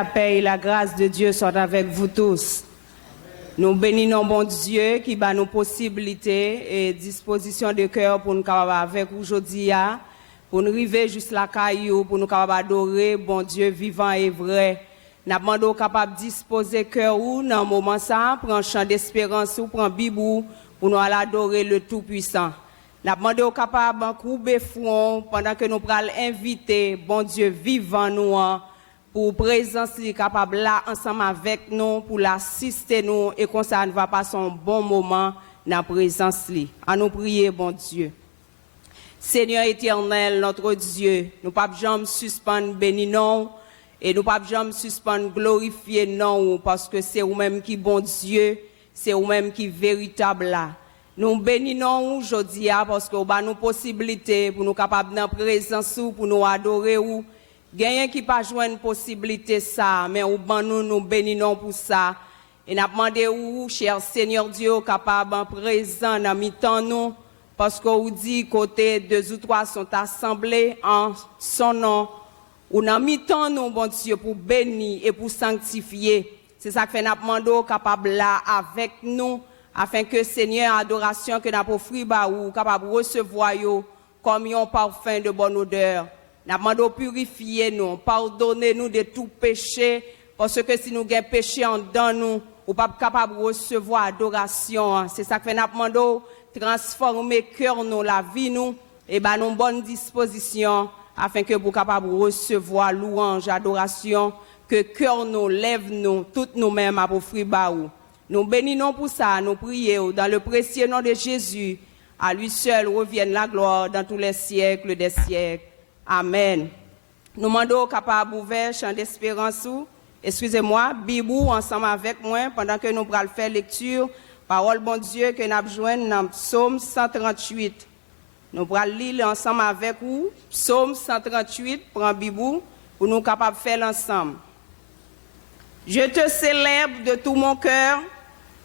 la paix et la grâce de Dieu soient avec vous tous. Nous bénissons bon Dieu qui bat nos possibilités et disposition de cœur pour nous capables avec aujourd'hui, pour nous arriver juste la caillou, pour nous capables adorer bon Dieu vivant et vrai. Nous demandons capable disposer cœur ou dans un moment ça, prendre chant d'espérance ou prendre Bible pour nous aller adorer le Tout-Puissant. Nous demandons capable de couper front pendant que nous prenons inviter bon Dieu vivant nous pour présence capable là ensemble avec nous pour l'assister nous et comme ça nous va passer un bon moment dans la présence li. À nous prier bon Dieu. Seigneur éternel notre Dieu, nous pas jamais suspendre bénir non et nous pas jamais suspendre glorifier non parce que c'est vous même qui bon Dieu, c'est vous même qui véritable là. Nous bénissons aujourd'hui parce que vous avez nos possibilités pour nous capables dans présence pour nous adorer ou gagnant qui pas joindre possibilité ça mais ou nous bénissons pour ça et n'a demandé ou cher Seigneur Dieu capable en présent dans mi-temps nous parce que vous dit côté deux ou trois sont assemblés en son nom ou dans mi-temps nous bon Dieu pour bénir et pour sanctifier. C'est ça que fait n'a demandé capable là avec nous afin que Seigneur adoration que n'a offri ba ou capable recevoir yo comme un parfum de bonne odeur. N'a demandé purifier nous, pardonner nous de tout péché parce que si nous avons péché en dedans nous, ou pas capable de recevoir adoration. C'est ça que fait n'a demandé transformer cœur nous, la vie nous et ben nous bonne disposition afin que vous capable de recevoir louange, adoration que cœur nous lève nous toutes nous-mêmes à offrir ba ou. Nous bénissons pour ça, nous prions dans le précieux nom de Jésus. À lui seul revienne la gloire dans tous les siècles des siècles. Amen. Nous demandons capable ouvert chant d'espérance ou, excusez-moi, Bibou ensemble avec moi pendant que nous allons faire lecture, parole bon Dieu que nous avons joint dans Psaume 138. Nous allons lire ensemble avec vous, Psaume 138, prends Bibou, pour nous capables de faire ensemble. Je te célèbre de tout mon cœur.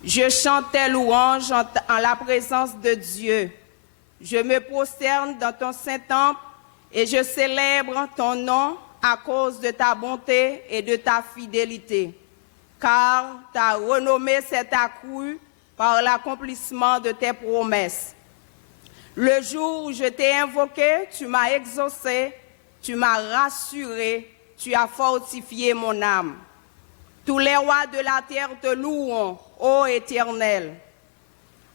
Je chante tes louanges en la présence de Dieu. Je me prosterne dans ton Saint-Temple et je célèbre ton nom à cause de ta bonté et de ta fidélité. Car ta renommée s'est accrue par l'accomplissement de tes promesses. Le jour où je t'ai invoqué, tu m'as exaucé, tu m'as rassuré, tu as fortifié mon âme. Tous les rois de la terre te loueront, ô Éternel.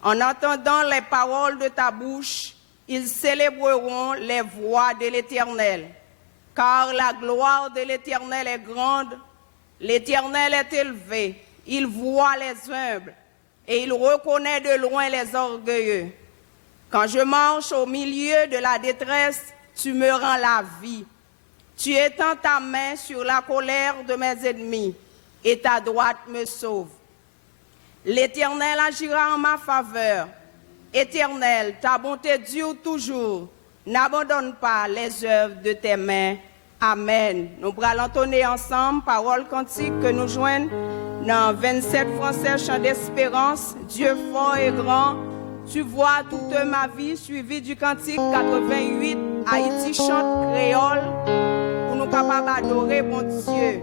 En entendant les paroles de ta bouche, ils célébreront les voies de l'Éternel. Car la gloire de l'Éternel est grande, l'Éternel est élevé, il voit les humbles et il reconnaît de loin les orgueilleux. Quand je marche au milieu de la détresse, tu me rends la vie. Tu étends ta main sur la colère de mes ennemis et ta droite me sauve. L'Éternel agira en ma faveur. Éternel, ta bonté dure toujours. N'abandonne pas les œuvres de tes mains. Amen. Nous allons entonner ensemble parole cantique que nous joignons dans 27 français chant d'espérance. Dieu fort et grand, tu vois toute ma vie, suivi du cantique 88. Haïti chante créole pour nous capables d'adorer mon Dieu.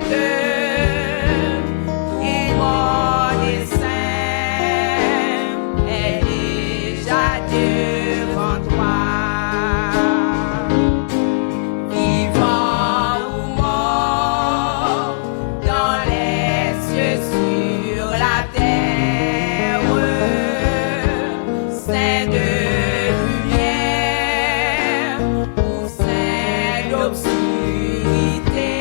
tout bon dessein est déjà devant toi. Vivant ou mort, dans les cieux, sur la terre, saint de lumière ou saint d'obscurité.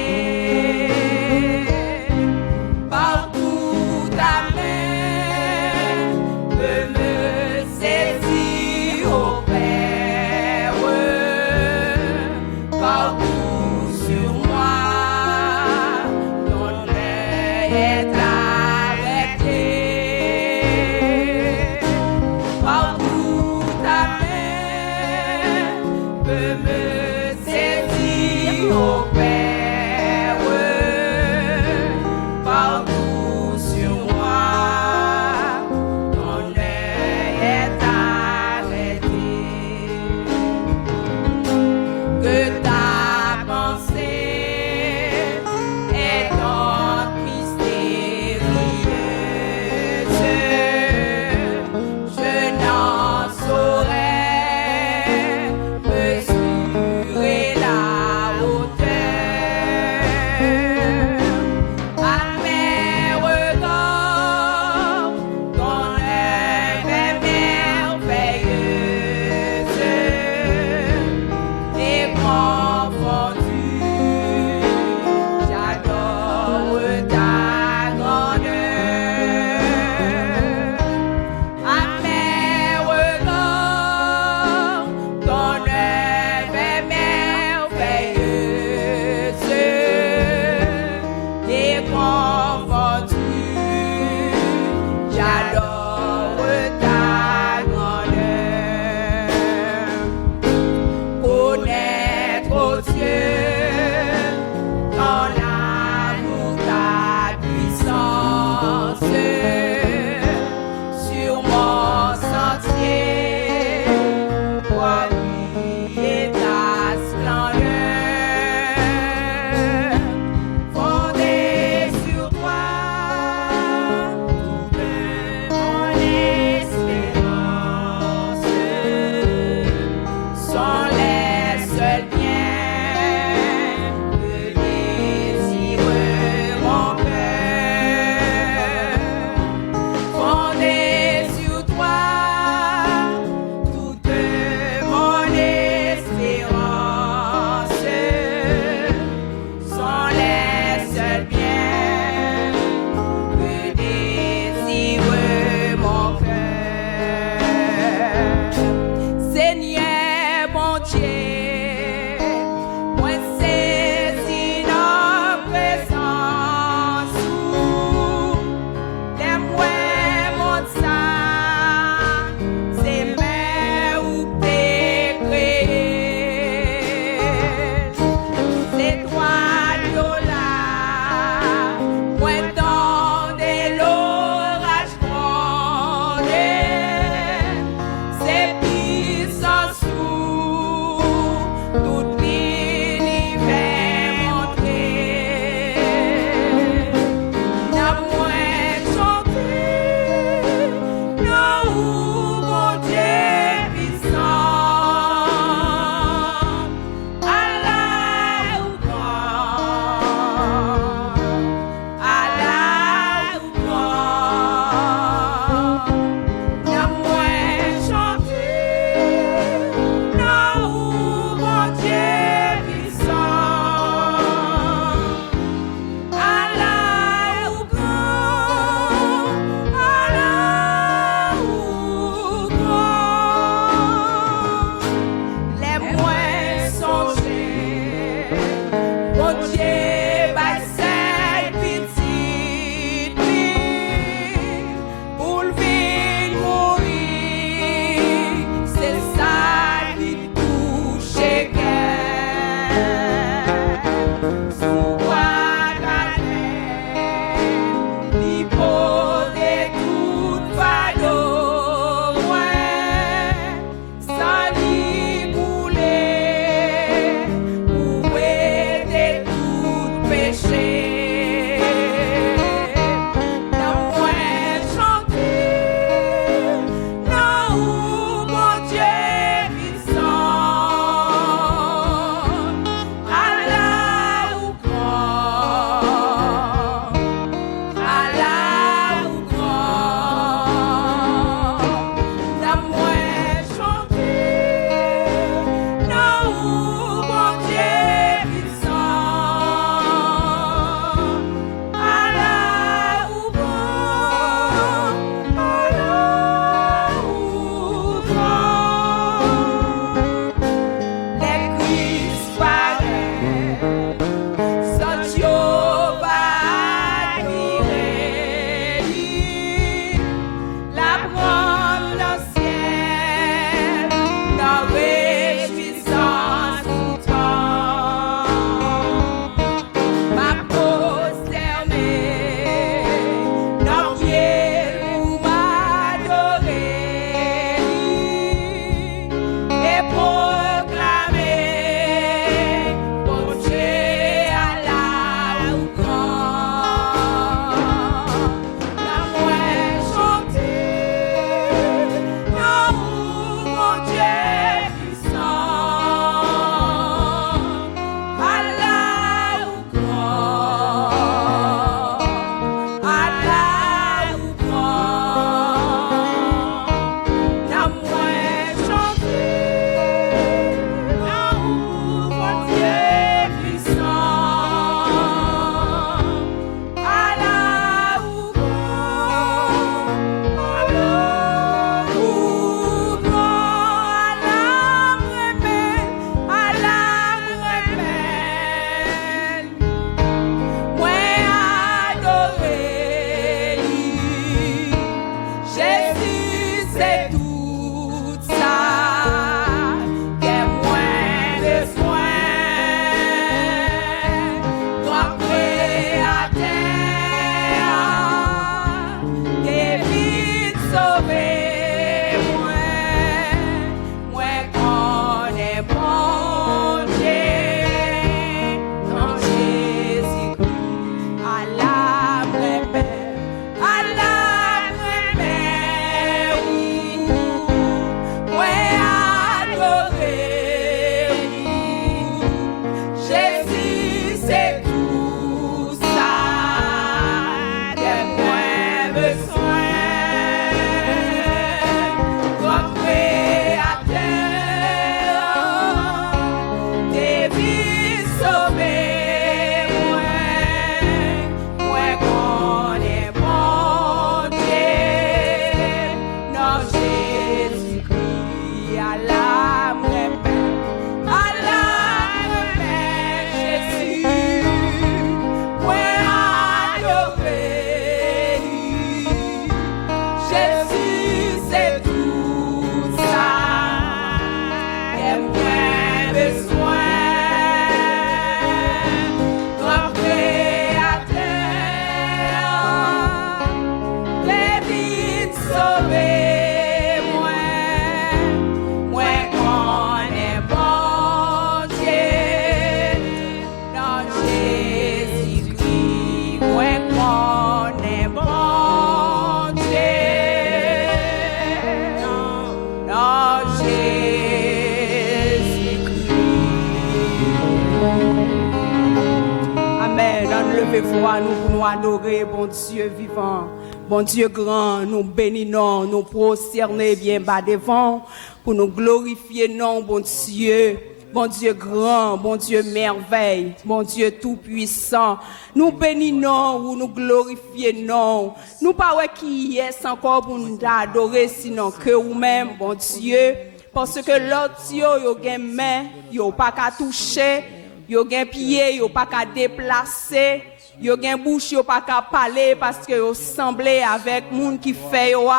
lever voix nous pour nous adorer, bon Dieu vivant, bon Dieu grand, nous bénissons, nous prosterner bien bas devant, pour nous glorifier, non, bon Dieu. Bon Dieu grand, bon Dieu merveille, bon Dieu tout-puissant, nous bénissons ou nous glorifions, nous pas qui est encore pour nous adorer sinon que vous-même, bon Dieu, parce que l'autre yo gen main, yo pas qu'à toucher, yo gen pied, yo pas qu'à déplacer, yo gen bouche, yo pas qu'à parler parce que yo semblé avec moun qui fait yo.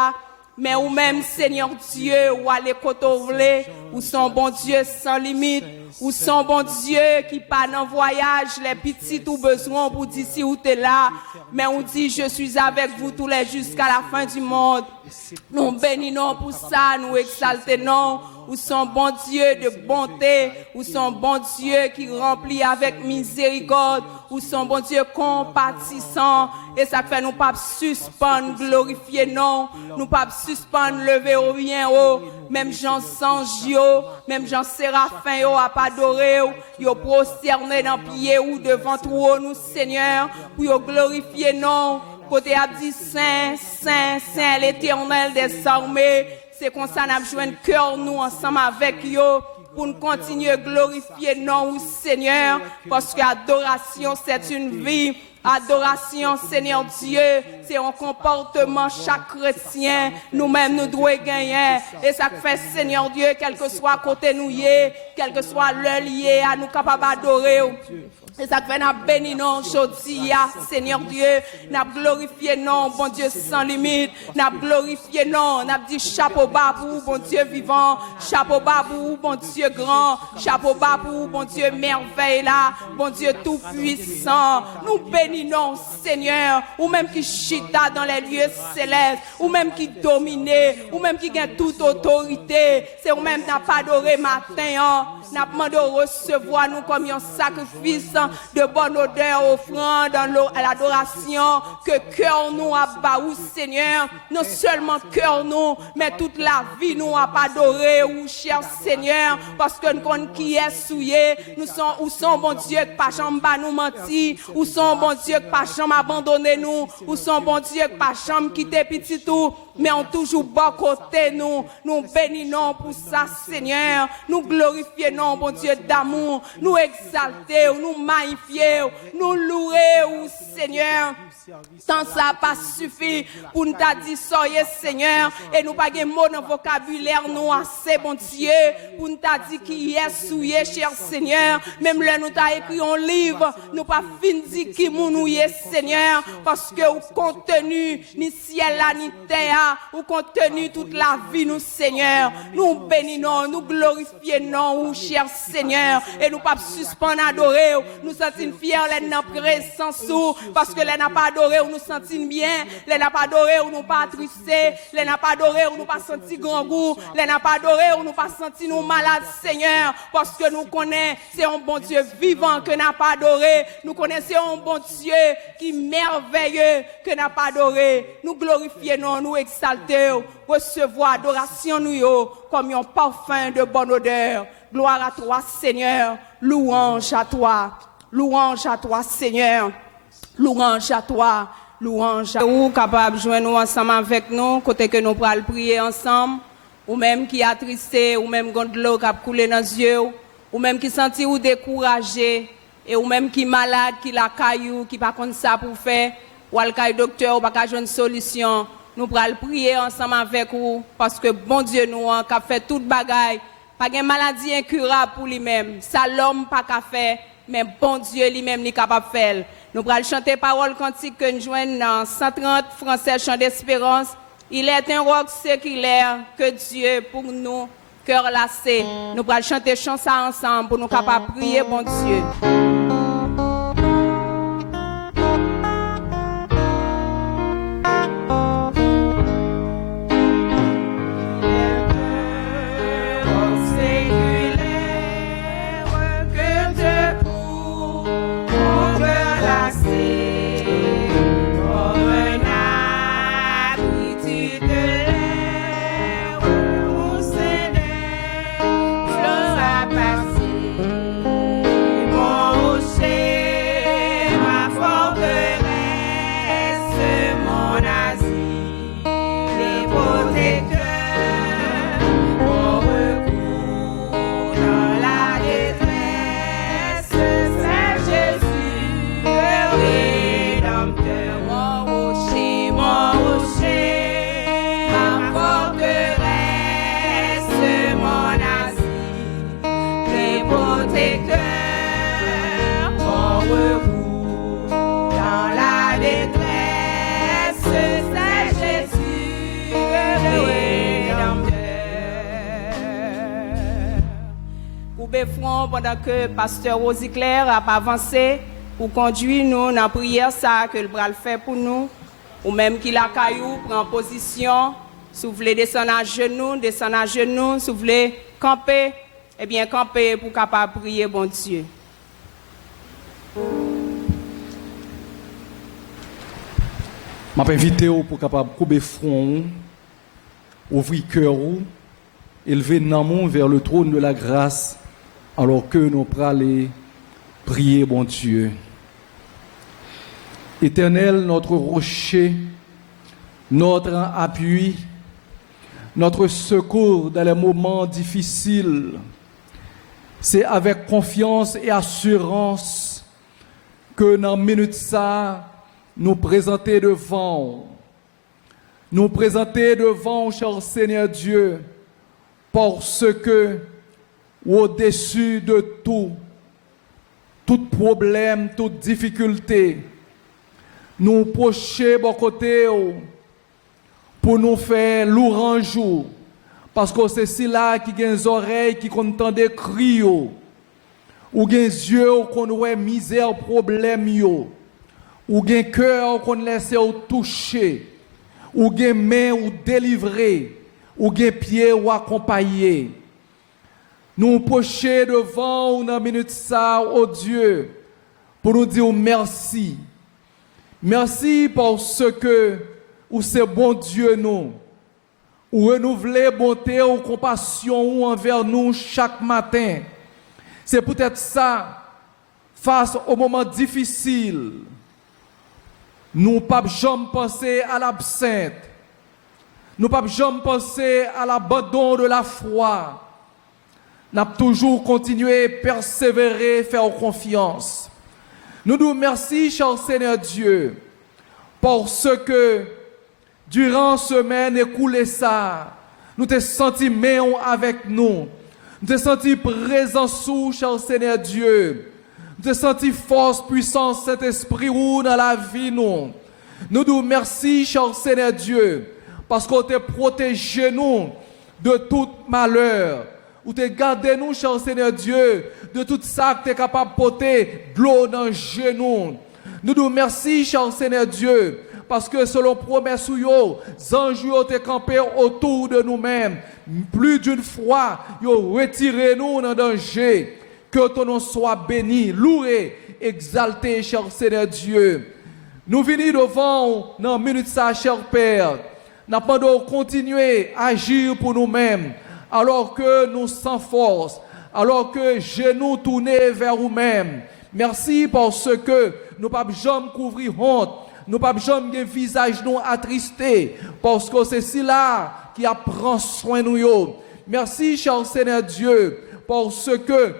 Mais ou même, Seigneur Dieu, ou allez côté ou son bon Dieu sans limite, ou son bon Dieu qui part en voyage, les petits tout besoin pour d'ici où t'es là. Mais on dit, je suis avec vous tous les jusqu'à la fin du monde. Nous bénissons pour ça, nous exaltons. Ou son bon Dieu de bonté, ou son bon Dieu qui remplit avec miséricorde, ou son bon Dieu compatissant. Et ça fait nous pas suspendre, glorifier non, nous pas suspendre, lever au rien haut, même Jean Sangio, même Jean Séraphin, yo a pas adoré, yo prosterné dans pied ou devant toi, nous Seigneur, pour yo glorifier non, côté a dit Saint, Saint, Saint, l'Éternel des armées. C'est comme ça nous jouons cœur nous ensemble avec eux pour nous continuer à glorifier non Seigneur parce que l'adoration c'est une vie. Adoration, Seigneur Dieu, c'est un comportement chaque chrétien. Nous-mêmes, nous devons gagner. Et ça fait, Seigneur Dieu, quel que soit côté nous, quel que soit le lié, à nous capables d'adorer. Et ça fait, nous bénissons aujourd'hui, Seigneur Dieu, nous glorifions, non, bon Dieu sans limite, nous glorifions, non, nous dit chapeau bas pour bon Dieu vivant, chapeau bas pour bon Dieu grand, chapeau bas pour bon Dieu merveille là, bon Dieu tout puissant. Nous bénissons, Seigneur, ou même qui chita dans les lieux célestes, ou même qui domine, ou même qui gagne toute autorité, c'est ou même n'a pas adoré matin, n'a demandé de recevoir nous comme un sacrifice de bonne odeur, offrande à l'adoration, que cœur nous a baou, Seigneur, non seulement cœur nous, mais toute la vie nous a pas adoré, ou cher Seigneur, parce que nous connaissons qui est souillé, nous sommes, ou sont bon Dieu que pas jamais nous mentir, ou sont bon Dieu que pas jamais abandonné nous, ou sont bon Dieu que pas jamais quitté petit tout, mais on toujours bon côté nous, nous bénissons pour ça, Seigneur, nous glorifions, bon Dieu d'amour, nous exaltons, nous magnifions, nous louons, Seigneur. Tant ça pas suffi pour nous dire soyez Seigneur et nous pas de mots dans le vocabulaire nous assez bon Dieu pour nous dire qui est souillé cher Seigneur même là nous t'a écrit un livre nous pas fin dire qui nous est Seigneur parce que au contenu ni ciel là ni terre au contenu toute la vie nous Seigneur nous bénissons nous glorifions cher Seigneur et nous pas suspendre adorer nous sentons fiers les dans présence parce que les n'a pas adoré ou nous sentons bien, les n'a pas adoré ou nous pas attristés, les n'a pas adoré ou nous pas senti grand goût, les n'a pas adoré ou nous pas senti nous malades, Seigneur, parce que nous connaissons, c'est un bon Dieu vivant que n'a pas adoré, nous connaissons un bon Dieu qui est merveilleux que n'a pas adoré, nous glorifions, nous exaltons, recevoir adoration nous comme un parfum de bonne odeur. Gloire à toi, Seigneur, louange à toi, Seigneur. Louange à toi, louange à toi. Ou capable de joindre nous ensemble avec nous, côté que nous pourrons prier ensemble, ou même qui attristé, ou même quand l'eau qui a coulé dans les yeux, ou même qui senti ou découragé, et ou même qui malade, qui la caillou, qui pas comme ça pour faire, ou al caille docteur, ou pas qu'à une solution. Nous pourrons prier ensemble avec vous, parce que bon Dieu nous a fait toute bagaille, pas de maladie incurable pour lui-même. Ça l'homme pas qu'à faire, mais bon Dieu lui-même n'est capable de faire. Nous allons chanter parole cantique que nous joignons dans 130 français chant d'espérance. Il est un roc séculaire que Dieu pour nous, cœur lassé. Nous allons chanter chant ça ensemble pour nous capables de prier, bon Dieu. Oh détresse, c'est Jésus, le Rédempteur. Coupez front pendant que pasteur Rosie Claire a avancé pour conduire nous dans la prière ça que le bras le fait pour nous, ou même qu'il a caillou prend position, si vous voulez descendre à genoux, si vous voulez camper, eh bien camper pour capable prier bon Dieu. Je m'invite pour capable couper front, ouvrir cœur, élever nos vers le trône de la grâce, alors que nous allons prier, bon Dieu. Éternel, notre rocher, notre appui, notre secours dans les moments difficiles, c'est avec confiance et assurance que dans minute ça, nous présenter devant, cher Seigneur Dieu, parce que au-dessus de tout problème, toute difficulté, nous procher bon côté pour nous faire l'orange, parce que c'est si là qui a des oreilles qui entendent des cris, ou des yeux qu'on voit misère, problème, ou des cœur qu'on laisse toucher, ou des mains ou délivrer, ou des pieds ou accompagner. Nous pocher devant une minute ça, oh Dieu, pour nous dire merci. Merci parce que ou c'est bon Dieu nous, ou renouveler bonté ou compassion envers nous chaque matin. C'est peut-être ça, face aux moments difficiles, nous ne pouvons jamais penser à l'absinthe, nous ne pouvons jamais penser à l'abandon de la foi. Nous avons toujours continué, persévérer, faire confiance. Nous nous remercions, cher Seigneur Dieu, parce que durant la semaine écoulée, nous t'es senti main avec nous. Nous t'es senti présent sous, cher Seigneur Dieu. Nous t'es senti force, puissance, cet esprit dans la vie, nous. Nous nous remercions, cher Seigneur Dieu, parce qu'on t'a protégé nous de tout malheur. Ou te gardé nous, cher Seigneur Dieu, de tout ça que tu es capable de porter de l'eau dans les genoux. Nous nous remercions, cher Seigneur Dieu, parce que selon promesse ou yo, anges te campé autour de nous-mêmes. Plus d'une fois, yo retiré nous dans le danger. Que ton nom soit béni, loué, exalté, cher Seigneur Dieu. Nous venons devant, dans minute ça, cher Père. Nous pouvons continuer à agir pour nous-mêmes. Alors que nous sans force, alors que genoux tournés vers nous-mêmes. Merci parce que nous ne pouvons jamais couvrir honte, nous ne pouvons jamais visage nous attristé, parce que c'est cela qui prend soin de nous. Merci, cher Seigneur Dieu, parce que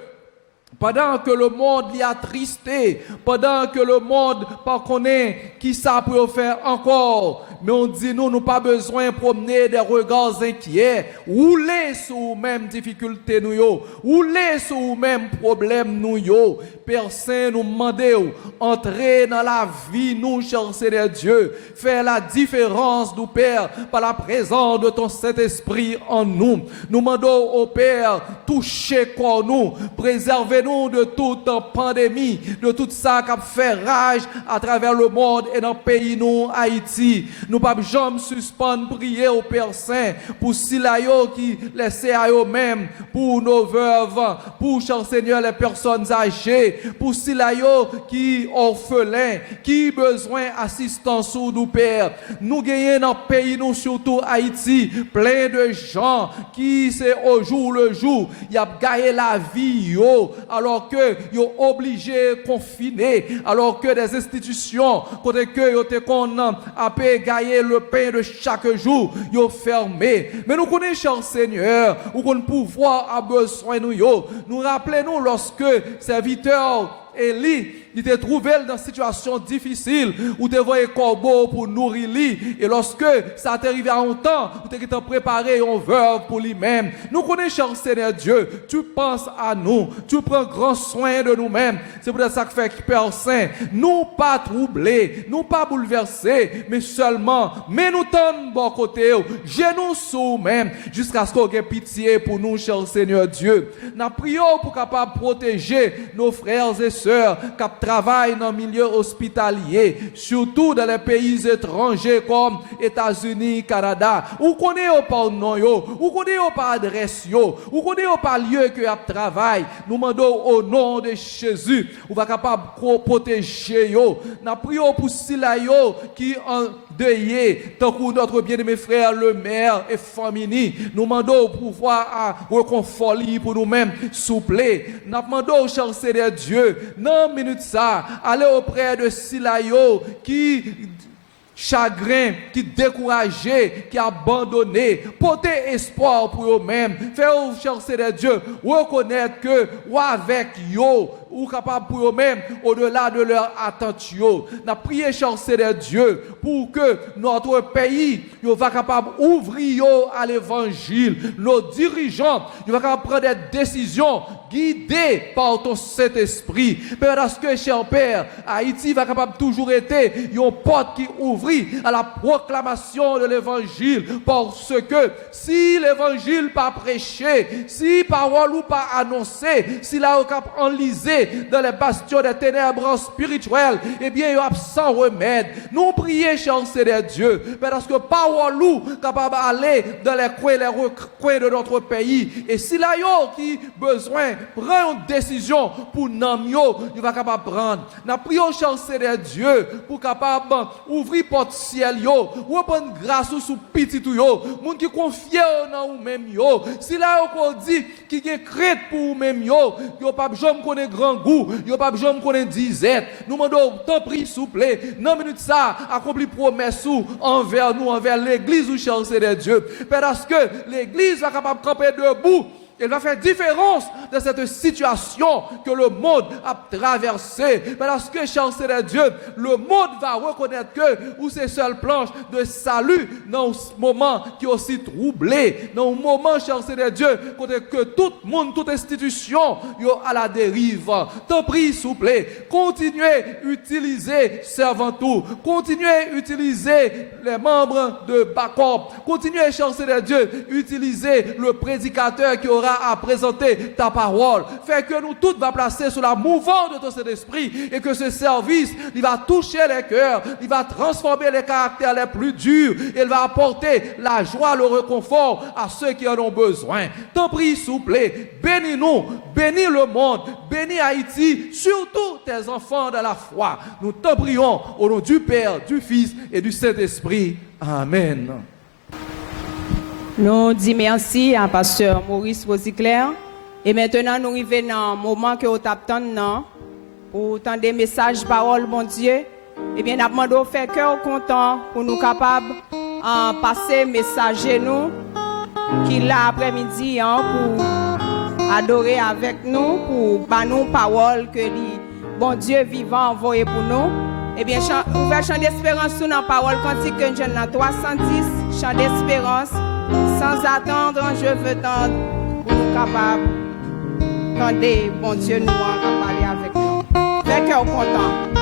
pendant que le monde l'y attristé, pendant que le monde pas connaît qui ça peut faire encore, mais on dit nous n'avons pas besoin de promener des regards inquiets, rouler sur même difficulté nous yo, rouler sur même problème nous yo. Père Saint nous demande entrer dans la vie nous, cher Seigneur Dieu, faire la différence nous Père par la présence de ton Saint-Esprit en nous. Nous demandons au Père toucher quoi nous, préserver nous de toute pandémie, de tout ça qui a fait rage à travers le monde et dans le pays nous Haïti. Nous ne pouvons jamais suspendre prier au Père Saint pour Silayo qui laissait à eux-mêmes, pour nos veuves, pour, cher Seigneur, les personnes âgées, pour Silayo qui orphelins, qui besoin d'assistance sous nous, Père. Nous gagnons dans le pays, nous surtout Haïti, plein de gens qui, c'est au jour le jour, y a gagné la vie, yo, alors que yo obligé confiner, alors que des institutions, côté que yo te qu'on a gagner le pain de chaque jour, yo fermé. Mais nous connaissons, cher Seigneur, où qu'on pouvoir a besoin nous yo. Nous rappelons lorsque serviteur Élie il te trouvé dans une situation difficile, où tu voyais corbeau pour nourrir lui, et lorsque ça t'est arrivé à un temps, où tu t'es préparé en veuve pour lui-même. Nous connaissons, cher Seigneur Dieu, tu penses à nous, tu prends grand soin de nous-mêmes. C'est pour ça que fait que Père Saint, nous pas troublés, nous pas bouleversés, mais seulement, mais nous tendons bon côté, genoux sous même, jusqu'à ce qu'on ait pitié pour nous, cher Seigneur Dieu. Nous prions pour capable protéger nos frères et sœurs qui travaillent dans le milieu hospitalier, surtout dans les pays étrangers comme États-Unis, Canada. Ou connaissez pas nom yo, ou connaissez pas adresse yo, ou connaissez pas lieu que y travail. Nous demandons au nom de Jésus, ou va capable protéger yo. Nous prions pour ceux-là yo qui en deuillé, tant que notre bien-aimé frère le maire et famille. Nous demandons pouvoir à réconfort pour nous-mêmes, souple. Nous demandons, cher Seigneur Dieu, dans une minute ça, aller auprès de Silayo qui chagrin, qui découragé, qui abandonné, porter espoir pour eux-mêmes. Faire, cher Seigneur Dieu, reconnaître que ou avec yo, ou capable pour eux-mêmes, au-delà de leur attente. Nous prions, cher Seigneur Dieu, pour que notre pays va capable d'ouvrir à l'évangile. Nos dirigeants va capable prendre des décisions guidées par ton Saint-Esprit. Parce que, cher Père, Haïti va capable toujours être une porte qui ouvre à la proclamation de l'évangile. Parce que si l'évangile pas prêché, si parole ou pas annoncé, si la cap enlisé dans les bastions des ténèbres spirituelles, eh bien, il y a sans remède. Nous prions, cher Seigneur Dieu, parce que parole ou capable d'aller dans les coins de notre pays. Et si là, yo qui besoin prend une décision pour Namio, il va capable prendre. Nous prions, cher Seigneur Dieu, pour capable ouvrir porte ciel yo, ou prendre grâce sous petit yo, moun qui confie dans ou même yo. Si là on dit qui est crainte pour ou même yo pas jamais connaît grand goût, yo pas jamais connaît disette. Nous demandons tant prie souple, dans minute ça accompli promesse envers nous, envers l'église ou cher Seigneur Dieu, parce que l'église va capable camper debout. Elle va faire différence de cette situation que le monde a traversée. Parce que, cher Seigneur Dieu, le monde va reconnaître que ou c'est seule planche de salut dans ce moment qui est aussi troublé. Dans le moment, cher Seigneur Dieu, que tout le monde, toute institution est à la dérive. Tant prie, s'il vous plaît, continuez à utiliser Servantou, continuez à utiliser les membres de Backup, continuez, cher Seigneur Dieu, utiliser le prédicateur qui aura à présenter ta parole. Fait que nous tous va placer sous la mouvance de ton Saint-Esprit et que ce service, il va toucher les cœurs, il va transformer les caractères les plus durs, il va apporter la joie, le réconfort à ceux qui en ont besoin. T'en prie, s'il vous plaît, bénis-nous, bénis le monde, bénis Haïti, surtout tes enfants de la foi. Nous t'en prions au nom du Père, du Fils et du Saint-Esprit. Amen. Nous disons merci à Pasteur Maurice Rosiclair. Et maintenant, nous arrivons dans un moment que nous attendons pour entendre des messages, paroles, bon Dieu. Eh bien, nous demandons de faire cœur content pour nous capables de passer message nous qui là après-midi pour adorer avec nous, pour nous paroles que le bon Dieu vivant envoyé pour nous. Eh bien, ouvert chant d'espérance sous nos paroles cantique que nous avons 310, chant d'espérance. Sans attendre, je veux tendre pour nous capables. Tendez, bon Dieu, nous en parler avec nous. Fait cœur content.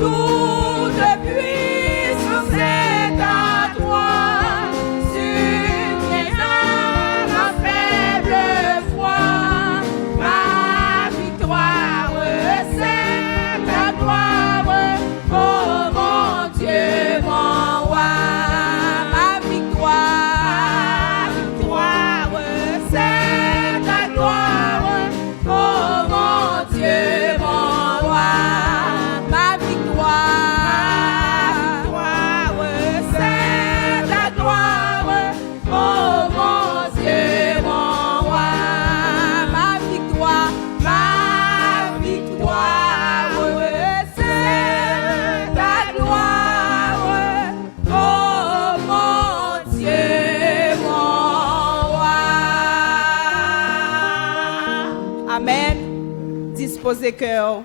toute puissance est à toi. Sur tes âmes, ma faible foi, ma victoire, c'est ta gloire. Oh mon Dieu, mon roi, ma victoire, c'est ta gloire. Oh mon Dieu, mon roi, ma victoire, c'est ta gloire. Oh mon Dieu, mon roi, ma victoire, c'est ta gloire. Oh mon Dieu, mon roi. Amen. Disposez cœur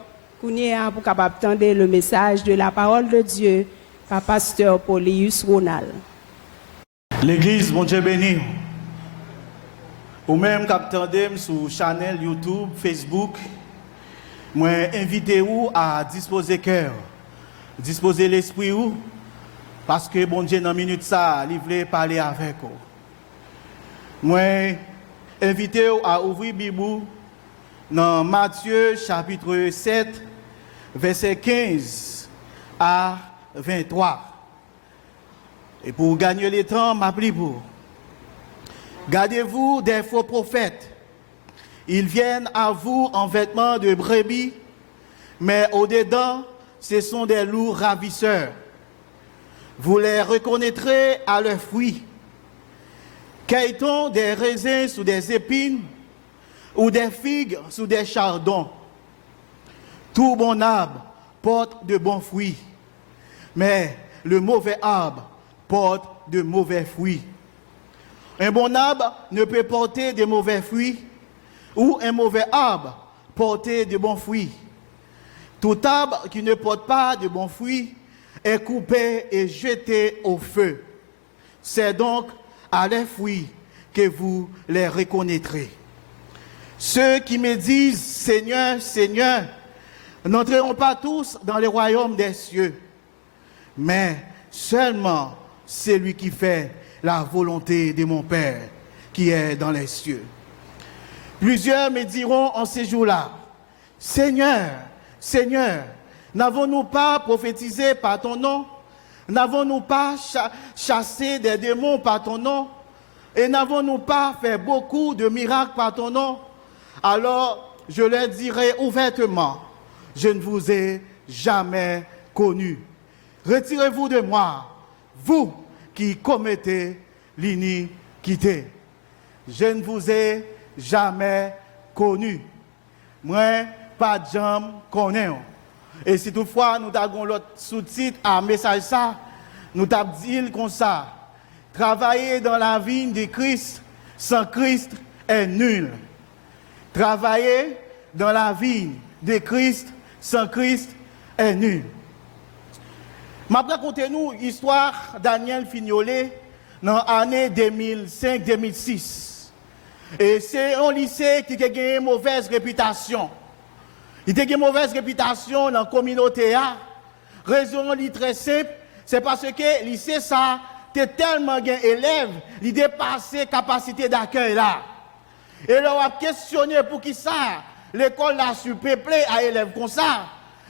pour capable entendre le message de la parole de Dieu par pasteur Paulius Ronald. L'église, mon Dieu béni. Ou même captandem sur channel YouTube, Facebook, moi invitez vous à disposer cœur, disposer l'esprit ou parce que bon Dieu dans minute ça, il voulait parler avec vous. Moi invitez vous à ouvrir Bible dans Matthieu chapitre 7 verset 15 à 23. Et pour gagner le temps, m'appelez pour. Gardez-vous des faux prophètes. Ils viennent à vous en vêtements de brebis, mais au-dedans, ce sont des loups ravisseurs. Vous les reconnaîtrez à leurs fruits. Cueille-t-on des raisins sous des épines ou des figues sous des chardons? Tout bon arbre porte de bons fruits, mais le mauvais arbre porte de mauvais fruits. Un bon arbre ne peut porter de mauvais fruits, ou un mauvais arbre porter de bons fruits. Tout arbre qui ne porte pas de bons fruits est coupé et jeté au feu. C'est donc à leurs fruits que vous les reconnaîtrez. Ceux qui me disent Seigneur, Seigneur, n'entreront pas tous dans le royaume des cieux, mais seulement celui qui fait la volonté de mon Père qui est dans les cieux. Plusieurs me diront en ces jours-là, Seigneur, Seigneur, n'avons-nous pas prophétisé par ton nom? N'avons-nous pas chassé des démons par ton nom? Et n'avons-nous pas fait beaucoup de miracles par ton nom? Alors je leur dirai ouvertement, je ne vous ai jamais connu. Retirez-vous de moi, vous qui commettez l'iniquité. Je ne vous ai jamais connu. Moi, pas de jambes connais. Et si toutefois nous avons l'autre sous-titre à message ça, nous t'avons dit comme ça. Travailler dans la vigne de Christ sans Christ est nul. Travailler dans la vigne de Christ sans Christ est nul. Je vais raconter nous l'histoire de Daniel Fignolet dans l'année 2005-2006. Et c'est un lycée qui a gagné une mauvaise réputation. Il a une mauvaise réputation dans la communauté. Raison très simple, c'est parce que le lycée ça a tellement d'élèves, il dépasse la capacité d'accueil là. Et là, on a questionné pour qui ça, l'école a surpeuplé à élèves comme ça.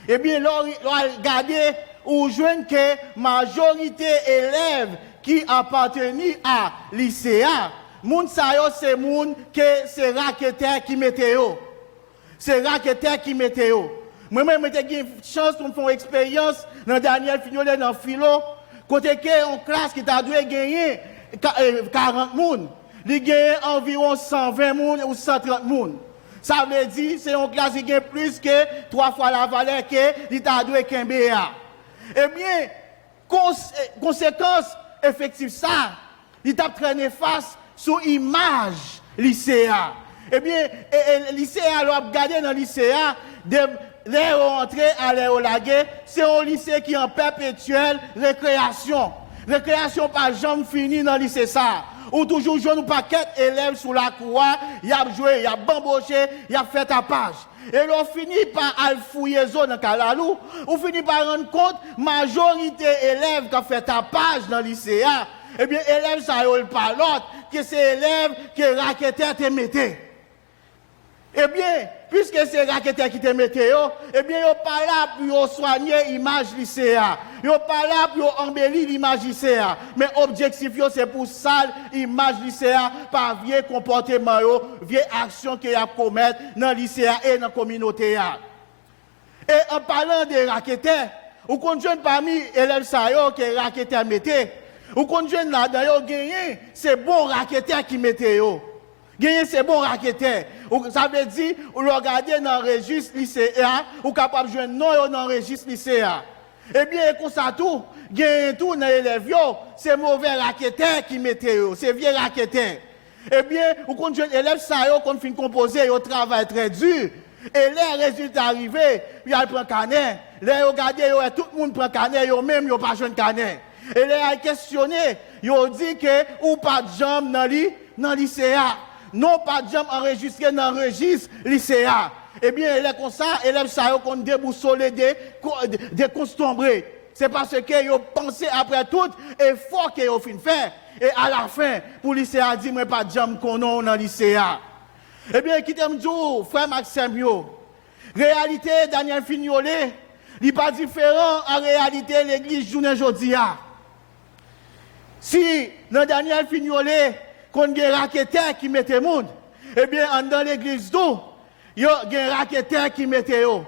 Eh bien, là, on a regardé ou joint que majorité élèves qui appartenaient à lycéa, moun sa yo c'est moun que c'est raqueteur qui météo. C'est raqueteur qui météo. Moi-même, j'ai eu une chance de faire une expérience dans Daniel Fignolet dans philo, côté que en classe qui t'a dû gagner 40 moun, il gagne environ 120 moun ou 130 moun. Ça veut dire c'est une classe qui gagne plus que 3 fois la valeur que il t'a dû gagner. Eh bien, conséquence effective ça, il t'a traîné face sur image lycéen. Eh bien, lycéen, alors, regardez dans le lycéen, les rentrées à l'air lagué, c'est un lycée qui est en perpétuelle récréation. Récréation par jamais fini dans le lycée ça. ou toujours jouer un paquet d'élèves sous la cour, il a joué, il a bamboché, il a fait tapage. Et l'on finit par fouiller zone dans Kalalou, on finit par rendre compte, majorité élèves qui ont fait tapage dans le lycée, eh bien, élèves, ça y pas l'autre, que c'est élèves qui raquettaient te mettaient. Eh bien, puisque c'est raquettaires qui te mettent, eh bien, ils sont pas là pour soigner l'image lycéenne. Ils sont pas là pour embellir l'image lycéenne. Mais l'objectif, c'est pour salir l'image lycéenne par vieux comportement, vieille action qu'ils ont commettre dans le lycée et dans la communauté. Et en parlant des raquettaires, vous connaissez parmi les élèves qui sont raquettaires mettent. Vous connaissez là-dedans, gagné, c'est bon raquettaires qui mettent. Gagner c'est bon raqueteur. Ça veut dire, vous regardez dans le registre lycéen, vous êtes capable de jouer non dans le registre lycéen. Eh bien, comme ça tout, gagner tout dans les élèves, c'est mauvais raqueteur qui mettez, c'est vieux raqueteur. Eh bien, vous connaissez les élèves, ça, quand fin composer, ils travaillent très dur. Et les résultats arrivés, ils prennent canet. Les regardez, tout le monde prend canet, ils même, ils pas jeune canet. Et les questionné, ils dit que, ou pas de jambes dans le lycéen. Non pas de jambes enregistrées dans le registre lycéen. Eh bien, il est comme ça, élèves ça qu'on déboussolé des constombrés. C'est parce qu'ils ont pensé après tout effort qu'ils ont fait. Et à la fin, pour le lycéen, dit, moi pas de jambes qu'on a dans le lycéen. Eh bien, quittez-moi dire, frère Maxime, réalité, Daniel Fignolet, il n'est pas différent en réalité l'église journée aujourd'hui. Si, dans Daniel Fignolet, qu'on a des raquettaires qui mettent le monde, eh bien, dans l'église, il y a des raquettaires qui mettent le monde.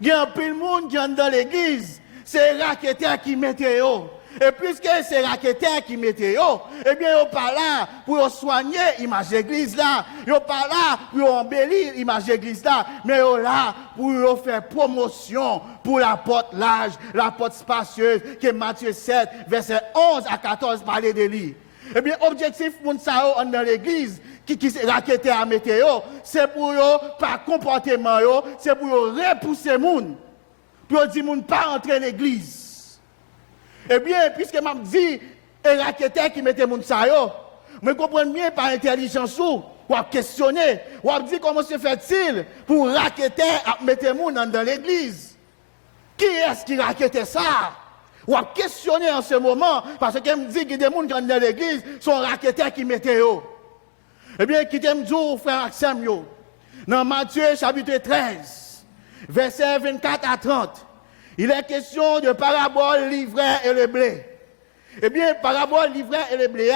Il y a un peu de monde qui est dans l'église, c'est les raquettaires qui mettent le monde. Et puisque c'est les raquettaires qui mettent le monde, eh bien, ils ne sont pas là pour soigner l'image de l'église là. Ils ne sont pas là pour embellir l'image de l'église là. Mais ils sont là pour faire promotion pour la porte large, la porte spacieuse, que Matthieu 7, verset 11 à 14 parlait de lui. Eh bien, l'objectif pour nous dans l'église, qui raquette à météo, c'est pour eux, par comportement, c'est pour repousser les gens, pour dire que pas entrer dans l'église. Eh bien, puisque m'a dit, les raquettaires qui mettent les gens, je comprends bien par intelligence, ou questionner, ou dire comment se fait-il pour raqueter à mettre les gens dans l'église. Qui est-ce qui raquette ça? Ou à questionner en ce moment, parce que me dit que des gens qui sont dans l'église sont raquettaires qui mettent eux. Eh bien, qui t'aime dire, frère Maxime, dans Matthieu chapitre 13, versets 24 à 30, il est question de parabole, l'ivraie et le blé. Eh bien, parabole, l'ivraie et le blé,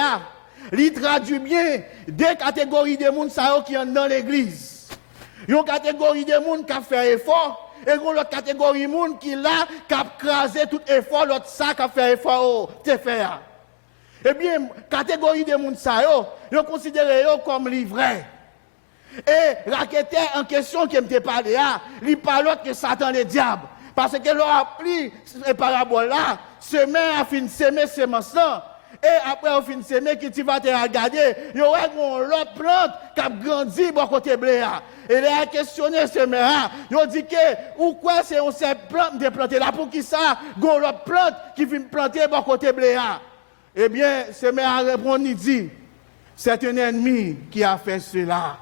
il traduit bien deux catégories de gens qui sont dans l'église. Une catégorie de gens qui ont fait effort. Et l'autre catégorie de gens qui là, qui a crasé tout effort, l'autre ça qui a fait effort, te faire. Eh bien, catégorie de gens, ils considèrent comme livrés. Et raqueteur en question qui me parlé, il n'est pas l'autre que Satan le diable. Parce que leur appli, ces paraboles-là, semer à fin semer semence là. Et après, au fin de semaine, qui tu vas te regarder, il y aura l'autre plante qui a grandi bon côté blé. Et il a questionné ce maire. Il a dit que, ou quoi c'est on s'est planté là, pour qui ça, l'autre plante qui vient planter bon côté blé. Eh bien, ce maire a répondu, il dit, c'est un ennemi qui a fait cela.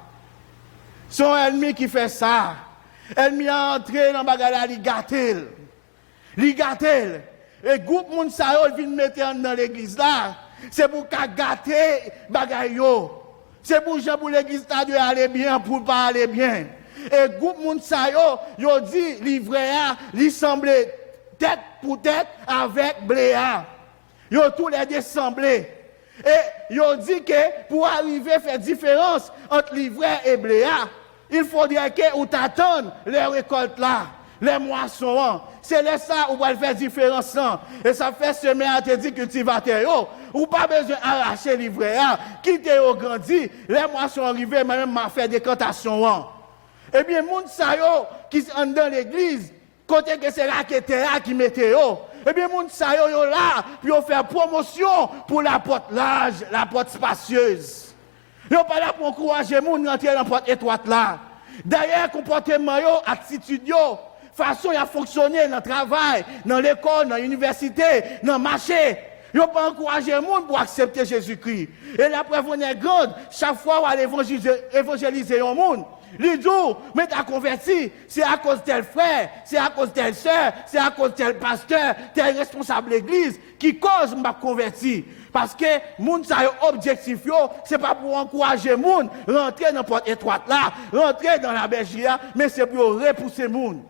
Son ennemi qui fait ça. L'ennemi a entré dans le bagage, il gâte. Il gâte. Et groupe moun sa yo vient mettre dans l'église là, c'est pour gâter bagay yo. C'est pour gens pour l'église là de aller bien pour pas aller bien. Et groupe moun sa yo dit livrer li semble tête pour tête avec bléa. Yo tous les deux semblé. Et yo dit que pour arriver à faire différence entre livret et bléa, il faudrait que ou t'attendre les récoltes là, les moissons. C'est là ça où on va faire différence. Et ça fait semer à te dire que tu vas te yo. Ou pas besoin d'arracher livret. Quitter au grandi. Les moissons arrivés, même m'a fait des cantations. Eh bien, moun sa yo qui sont dans l'église, côté que c'est raqueteur qui mettait yo. Eh bien, moun sa yo là, puis on fait promotion pour la porte large, la porte spacieuse. Yo pas là pour encourager moun rentrer dans la porte étroite là. D'ailleurs, comportement yo, attitude yo, façon à fonctionner dans le travail, dans l'école, dans l'université, dans le marché. Ils n'ont pas encouragé le monde pour accepter Jésus-Christ. Et la preuve on est grande, chaque fois où on évangéliser le monde, les jours, mais t'as converti, c'est à cause de tel frère, c'est à cause de telle soeur, c'est à cause de tel pasteur, tel responsable de l'église qui cause m'a converti. Parce que moun sa yo objectif yo, c'est pas pour encourager moun rentrer dans la porte étroite là, rentrer dans la bergerie, mais c'est pour repousser moun.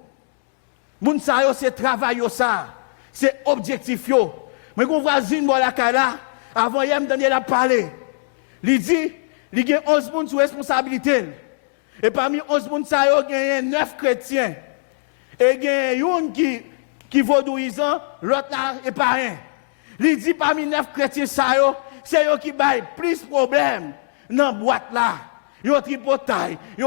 Moun sa yo c'est travail yo ça, c'est objectif yo. Mais qu'on voit Zine Bolakala, avant hier me donner la parler. Il dit, il y a 11 moun sous responsabilité. Et parmi 11 moun sa yo, il y a 9 chrétiens. Et il y a une qui vaudouisant, l'autre là est pas rien. Il dit parmi 9 chrétiens sa yo, c'est eux qui baillent plus de problèmes dans la boîte là. Ils tripotaillent, ils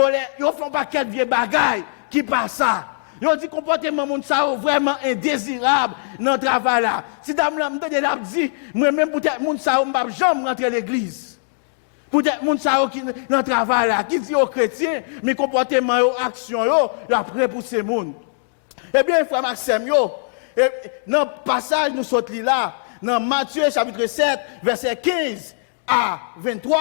font pas quelques vieux bagailles qui passent ça. Ils dit comportement moun sa yo vraiment indésirable dans le travail là. Si dame là me dit, moi même peut-être moun sa yo m'pa jamais rentrer l'église. Peut-être moun sa yo qui dans le travail là, qui dit aux chrétiens, mais comportement yo, action yo, la repousser moun. Eh bien frère Maxime yo, dans le passage nous sortons là, dans Matthieu chapitre 7, verset 15 à 23,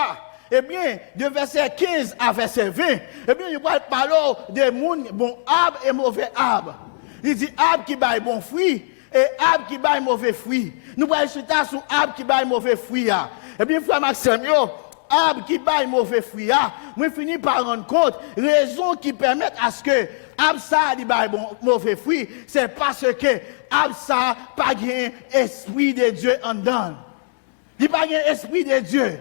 eh bien, de verset 15 à verset 20, eh bien, il va parler de moun bon arbre et mauvais arbre. Il dit arbre qui baille bon fruit et arbre qui baille mauvais fruit. Nous allons chuter sur arbre qui baille mauvais fruit. Eh bien, frère Maxime, arbre qui baille mauvais fruit, moi finis par rendre compte, raison qui permettent à ce que arbre ça dit baille bon mauvais fruit, c'est parce que arbre ça pas gain esprit de Dieu en dedans. Il pas gain esprit de Dieu.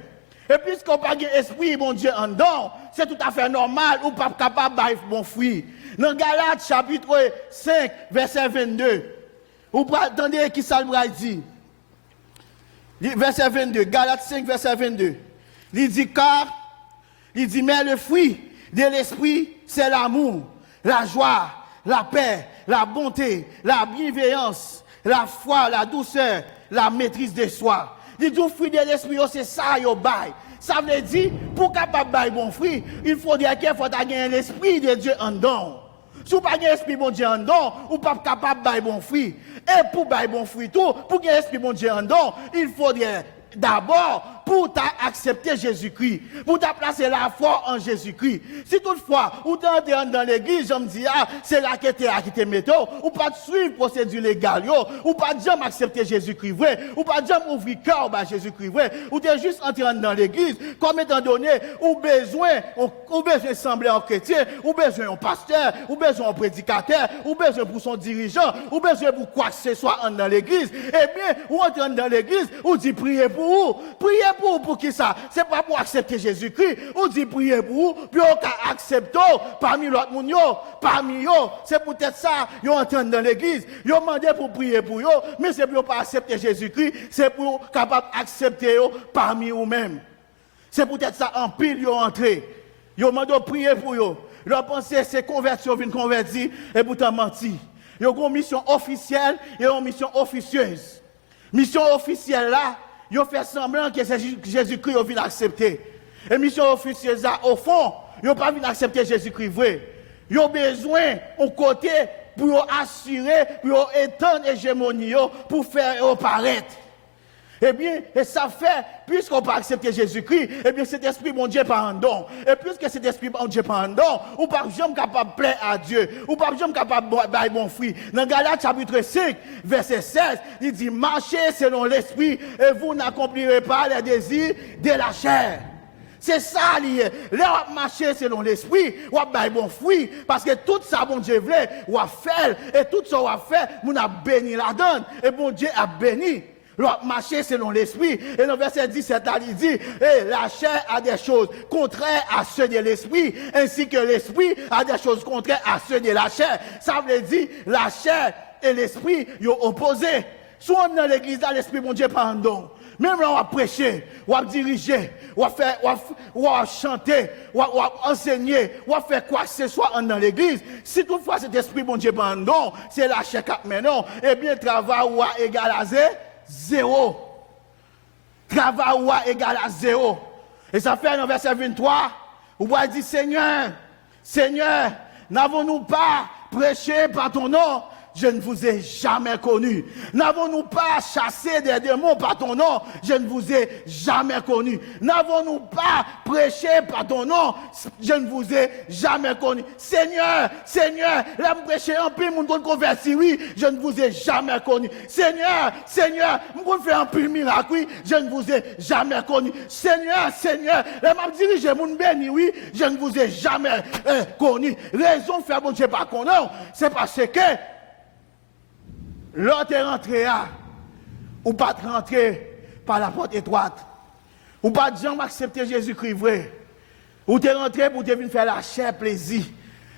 Et puisqu'on n'a pas d'esprit, bon Dieu, en dedans, c'est tout à fait normal ou pas capable de bon fruit. Dans Galates chapitre 5, verset 22, vous attendez qui ça le dit. Verset 22, Galates 5, verset 22. Il dit mais le fruit de l'esprit, c'est l'amour, la joie, la paix, la bonté, la bienveillance, la foi, la douceur, la maîtrise de soi. Il dit, fruit de l'esprit, c'est ça, yo bail. Ça veut dire, pour capable bail bon fruit, il faut dire qu'il faut avoir l'esprit de Dieu en dedans. Si vous n'avez pas l'esprit de Dieu en dedans, vous n'êtes pas capable bail bon fruit. Et pour bail bon fruit tout, pour qu'il y ait l'esprit de Dieu en dedans, il faut dire d'abord, pour accepter Jésus-Christ, pour placer la foi en Jésus-Christ. Si toutefois, vous êtes dans l'église, je me dis, c'est là que tu te mets, ou pas de suivre la procédure légale, ou pas de jamais accepter Jésus-Christ, vrai, ou pas de jamais ouvrir cœur à Jésus-Christ, vrai, ou tu es juste entré dans l'église, comme étant donné, ou besoin de sembler en chrétien, ou besoin d'un pasteur, ou besoin d'un prédicateur, ou besoin pour son dirigeant, ou besoin pour quoi que ce soit dans l'église, eh bien, ou entrez dans l'église, ou dit priez pour vous, priez pour qui ça? C'est pas pour accepter Jésus-Christ. On dit prier pour vous, puis on accepte parmi l'autre monde, parmi eux. C'est peut-être ça, ils entrent dans l'église, ils ont demandé pour prier pour eux, mais c'est pour pas accepter Jésus-Christ, c'est pour capable d'accepter parmi eux-mêmes. C'est peut-être ça, en pile, ils ont entré. Ils ont demandé de prier pour eux. Leur pensée, c'est convertir, viennent convertir, et pourtant mentir. Ils ont une mission officielle et une mission officieuse. Mission officielle là, ils ont fait semblant que c'est Jésus-Christ qui vient accepter. Et mission officieuse là, au fond, ils n'ont pas vu accepter Jésus-Christ vrai. Ils ont besoin, au côté, pour assurer, pour étendre l'hégémonie, pour faire paraître. Eh bien, et ça fait, puisqu'on peut accepter Jésus-Christ, eh bien, cet esprit, mon Dieu, pas un don. Et puisque cet esprit, mon Dieu, pas un don, ou pas jamais capable de plaire à Dieu, ou pas jamais capable de faire bon fruit. Dans Galates chapitre 5, verset 16, il dit, marchez selon l'esprit, et vous n'accomplirez pas les désirs de la chair. C'est ça lié. Là, on marcher selon l'esprit, on a bon fruit, parce que tout ça, bon Dieu voulait, on a fait, et tout ça, on a fait, on a béni la donne, et bon Dieu a béni. L'autre marcher selon l'esprit. Et dans le verset 17, il dit, la chair a des choses contraires à ceux de l'esprit, ainsi que l'esprit a des choses contraires à ceux de la chair. Ça veut dire, la chair et l'esprit, ils sont opposés. Soit dans l'église, l'esprit, mon Dieu, pas un don. Même là, on va prêcher, on va diriger, on va chanter, on va enseigner, on va faire quoi que ce soit dans l'église. Si toutefois cet esprit, mon Dieu, pas un don, c'est la chair qui maintenant, eh bien, travail ou égal à zéro. Travail ou égal à zéro. Et ça fait dans le verset 23, on va dire, Seigneur, n'avons-nous pas prêché par ton nom je ne vous ai jamais connu. N'avons-nous pas chassé des démons par ton nom? Je ne vous ai jamais connu. N'avons-nous pas prêché par ton nom? Je ne vous ai jamais connu. Seigneur, Seigneur, là me prêcher un peu, mon converti, oui, je ne vous ai jamais connu. Seigneur, Seigneur, me faire un peu miracle, oui, je ne vous ai jamais connu. Seigneur, Seigneur, là me diriger mon béni, oui, je ne vous ai jamais connu. Raison de faire bon Dieu pas connaître, c'est parce que l'autre est rentré ou pas rentrer par la porte étroite, ou pas jamais accepter Jésus-Christ vrai, ou t'es rentré pour te venir faire la chair plaisir,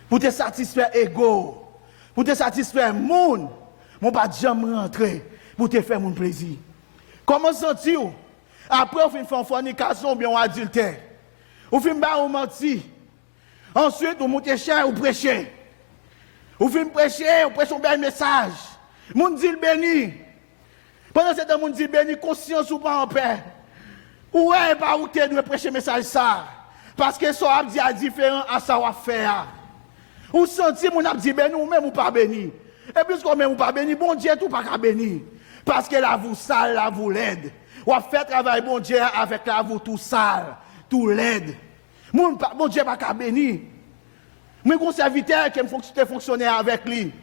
pour te satisfaire ego, pour te satisfaire monde, mon pas jamais rentrer pour te faire mon plaisir. Comment sentir? Après, on fait une fornication ou bien un adultère, ou fait un mentir. Ensuite, on monte cher ou prêcher. Ou fin prêcher, ou prêcher un bel message. Moun dit le béni. Pendant ce temps, moun dit béni, conscience ou pas en paix. Ou est pas où tu dois prêcher message ça. Parce que ça a dit différent à ça va faire. Ou senti mon a dit béni ou même ou pas béni. Et puisqu'on même ou pas béni, bon Dieu tout pas qu'à béni. Parce que la vous sale, la vous laide. Ou a fait travail bon Dieu avec la vous tout sale, tout laide. Bon Dieu pas qu'à béni. Moi, un serviteur qui me fonctionner avec lui.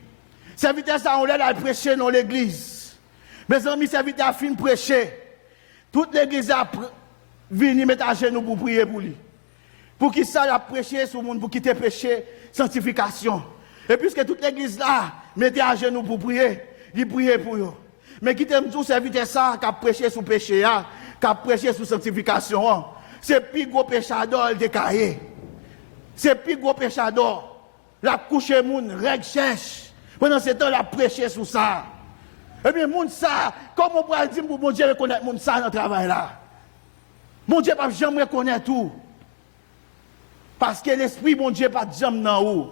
Serviteur, ça, on l'aide à prêcher dans l'église. Mes amis, serviteur a fini prêcher. Toute l'église a venu mettre à genoux pour prier pour lui. Pour qu'il ça a prêché sur le monde, pour qu'il te péché, sanctification. Et puisque toute l'église là, mettait à genoux pour prier, il priait pour eux. Mais qui t'aime tout serviteur ça, qui a prêché sur le péché, qui a prêché sur sanctification. C'est plus gros péchador le décaillé. C'est plus gros péchador. La couche moun, règle cherche. Pendant ce temps, la prêché sur ça. Eh bien, moun ça, comment on peut dire pour mon Dieu reconnaître moun ça dans le travail là? Mon Dieu pas jamais reconnaître tout. Parce que l'esprit, mon Dieu, pas jamais dans où.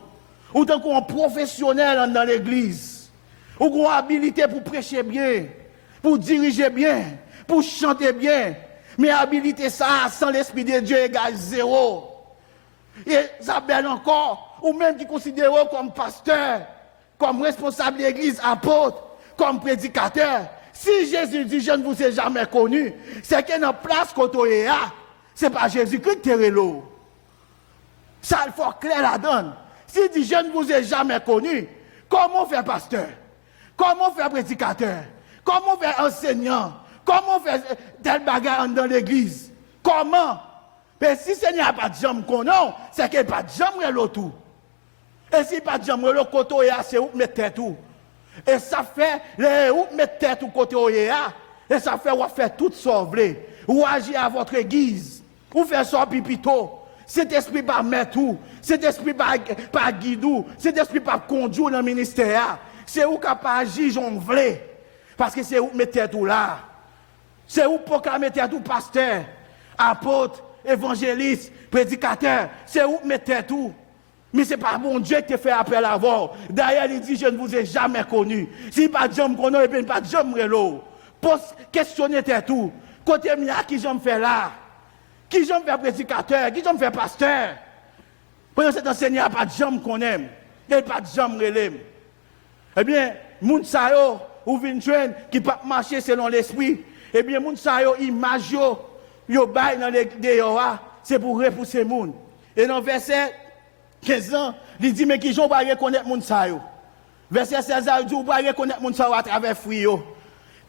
Ou tant qu'on professionnel dans l'église. Ou qu'on a habilité pour prêcher bien, pour diriger bien, pour chanter bien. Mais habilité ça, sans l'esprit de Dieu égale zéro. Et Isabelle encore, ou même qui considère comme pasteur, comme responsable de l'église, apôtre, comme prédicateur. Si Jésus dit je ne vous ai jamais connu, c'est qu'il y a une place côté là. Ce n'est pas Jésus-Christ qui est là. Ça, il faut clair la donne. S'il dit je ne vous ai jamais connu, comment faire pasteur? Comment faire prédicateur? Comment faire enseignant? Comment faire tel bagarre dans l'église? Comment? Mais si ce n'est pas de jambe qu'on a, c'est qu'il n'y a pas de jambe l'autre. Et si pas de jambe l'autre côté, c'est où mettre tête tout. Et ça fait, où mettre tête tout côté, et ça fait, ou faire tout sauver. Ou agir à votre guise. Ou faire ça pipito. Cet esprit pas mettre tout. Cet esprit pas guidou. Cet esprit pas conduire dans le ministère. C'est où capable agir, j'en veux. Parce que c'est où mettre tout là. C'est où proclamer tout pasteur, apôtre, évangéliste, prédicateur. C'est où mettre tout. Mais ce n'est pas bon Dieu qui te fait appel à vous. D'ailleurs, il dit, je ne vous ai jamais connu. Si pas de jambe qu'on a, il n'y a pas de jambe relo. Questionnez tout. Côté mia, qui j'aime faire là? Qui j'aime faire prédicateur? Qui j'aime faire pasteur? Pendant cet enseignant, il n'y a pas de jambe qu'on aime. Il n'y a pas de jambe relève. Eh bien, moun sa yo, ou vin jwen, qui ne peut pas marcher selon l'esprit. Eh bien, moun sa yo, image yo bay dans les déora, c'est pour repousser moun. Et dans verset 15 ans, il dit, mais qui j'en va reconnaître moun sa yo. Verset 16 ans, il dit, ou va reconnaître moun sa yo à travers fruit yo.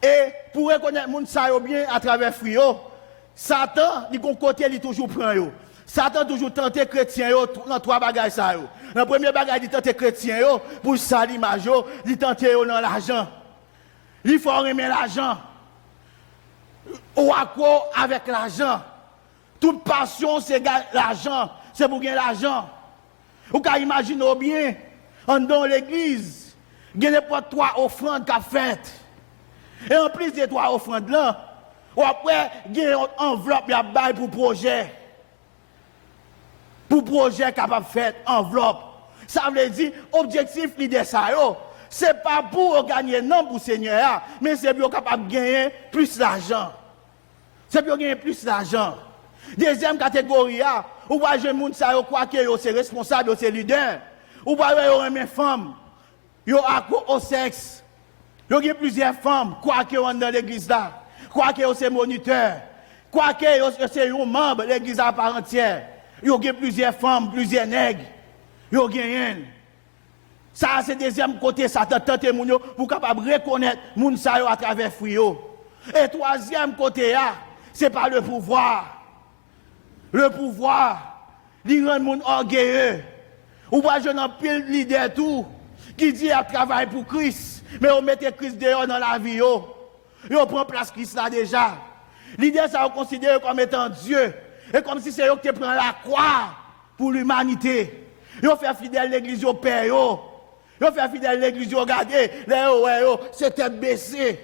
Et pour reconnaître moun sa yo bien à travers fruit yo, Satan, il kon côté, il toujours prend yo. Satan toujours tenté chrétien yo dans trois bagages ça yo. Dans le premier bagage, il tente chrétien yo pour ça l'image yo, il tente yo dans l'argent. Il faut remettre l'argent. Ou à quoi avec l'argent. Toute passion c'est l'argent, c'est pour gagner l'argent. Ou qu'à imaginer bien, en dans l'église, il y a n'importe trois offrandes qu'a faites. Et en plus de trois offrandes là, ou après, il y a une enveloppe qui a bail pour projet. Pour projet capable de faire enveloppe. Ça veut dire, objectif l'idée ça, ce n'est pas pour gagner non pour le Seigneur, mais c'est pour capable de gagner plus d'argent. C'est pour gagner plus d'argent. Deuxième catégorie, ou pas je moun ça croit que c'est responsable, c'est leader. Ou pas yo une femme. Yo accro au sexe. Yo gen plusieurs femmes, quoi que on dans l'église là, quoi que yo c'est moniteur, quoi que yo c'est un membre de l'église à part entière. Yo gen plusieurs femmes, plusieurs nègres. Yo gen. Ça c'est deuxième côté ça tente moun yo pour capable reconnaître moun sa yo à travers fruit yo. Et troisième côté c'est par le pouvoir. Le pouvoir, il rend moun orgueilleux. Ou pas jeune en pile leader tout qui dit à travailler pour Christ, mais on mette Christ dehors dans la vie yo. Yo prend place Christ là déjà. L'idée ça on considère comme étant Dieu et comme si c'est eux qui prend la croix pour l'humanité. Yo fait fidèle l'église au père yo. Yo fait fidèle l'église yo regardez, là c'est tête baissée.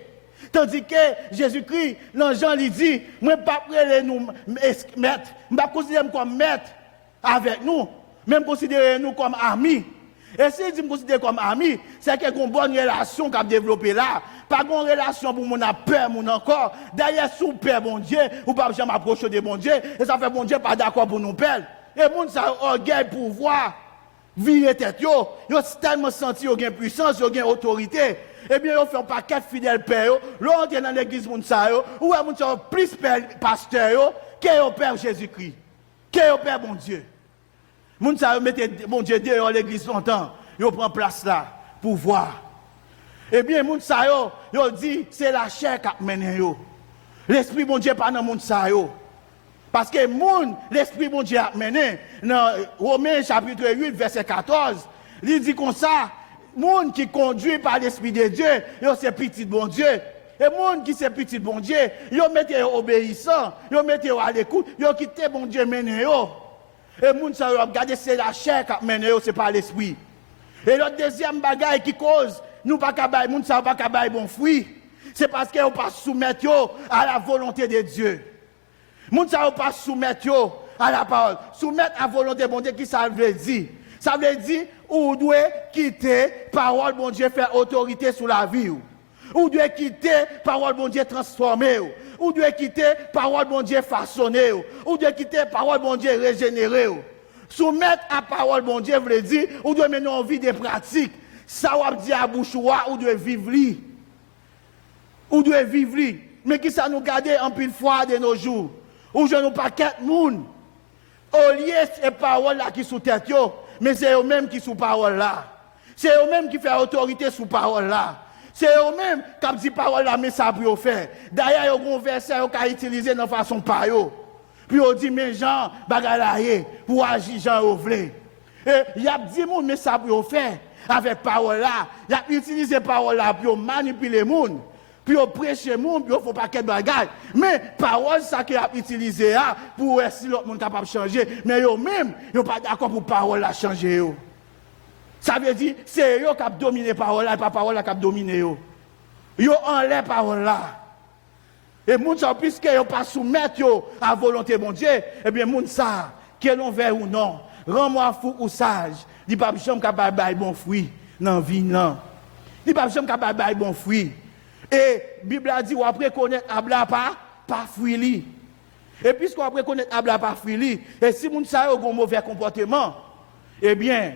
Tandis que Jésus-Christ, dans Jean lui dit, moi pas prêler nous maître, pas considérer comme maître avec nous, même considérer nous comme amis. Et si je me considère comme ami, c'est qu'il y a une bonne relation qu'a développée là. Pas une relation pour mon peur, mon encore. D'ailleurs, sous peur, bon Dieu, ou pas jamais approcher de bon Dieu, et ça fait bon Dieu pas d'accord pour nous perdre. Et mon ça orgueil pouvoir, virer tête yo tellement senti yo gen puissance, yo gen autorité. Eh bien, yo fait un paquet fidèle père yo, l'on est dans l'église moun sa yo, ou moun sa plus pasteur yo, que yo père Jésus-Christ, que yo père bon Dieu. Moun sa yo mette bon Dieu dehors l'église longtemps, yo prend place là pour voir. Eh bien, moun sa yo dit c'est la chair qui mène yo. L'esprit bon Dieu pas dans moun sa yo. Parce que l'esprit bon Dieu a mené dans Romains chapitre 8 verset 14, il dit comme ça, moun qui conduit par l'esprit de Dieu, yo c'est petit bon Dieu. Et moun qui c'est petit bon Dieu, yo mette obéissant, yo mette à l'écoute, yo quitte bon Dieu mené yo. Et moun ça regarder c'est la chair qui mené yo, c'est pas l'esprit. Et le deuxième bagaille qui cause nous pas capable moun ça pas capable bon fruit, c'est parce que on pas soumettre yo à la volonté de Dieu. Moun sa ou pas soumettre yo à la parole. Soumettre à la volonté de bon Dieu, qui ça veut dire? Ça veut dire, ou doit quitter parole bon Dieu, faire autorité sur la vie. Ou doit quitter parole bon Dieu, transformer. Ou doit quitter parole bon Dieu, façonner. Ou doit quitter parole bon Dieu, régénérer. Soumettre à parole bon Dieu, veut dire, ou doit mener en vie des pratiques. Ça ou dire à bouche ou doit vivre li. Ou doit vivre li. Mais qui ça nous garde en pile fois de nos jours? Ou je nous pas quatre moun. Au lieu ces paroles là qui sous tête yo, mais c'est eux mêmes qui sous parole là. C'est eux mêmes qui fait autorité sous parole là. C'est eux mêmes qui dit parole là mais ça pour faire. D'ailleurs il y a un verset qui a utilisé de façon par yo. Puis on dit mais Jean bagalaye pour agir Jean au vle. Et il y a dit moun mais ça pour faire avec parole là. Il a utilisé parole là pour manipuler moun. Puis on prêche moun, puis on faut pas qu'être bagage. Mais parole ça qui a utilisé pour si l'autre monde capable de changer, mais yo même yo pas d'accord pour parole la changer yo. Ça veut dire c'est yo qui a dominé parole là, pas parole là qui a dominé yo. Yo enlève parole là. Et moun ça puisque yo pas soumettre yo à volonté bon Dieu, eh bien moun ça, quel on veut ou non, rends-moi fou ou sage, dit pas jamais capable bailler bon fruit dans vie non. Dit pas jamais capable bailler bon fruit. Et la Bible a dit, ou après connaître Abla par fruit li. Et puisqu'on après connaître Abla par fruit li, et si moun sa yo gon mauvais comportement, eh bien,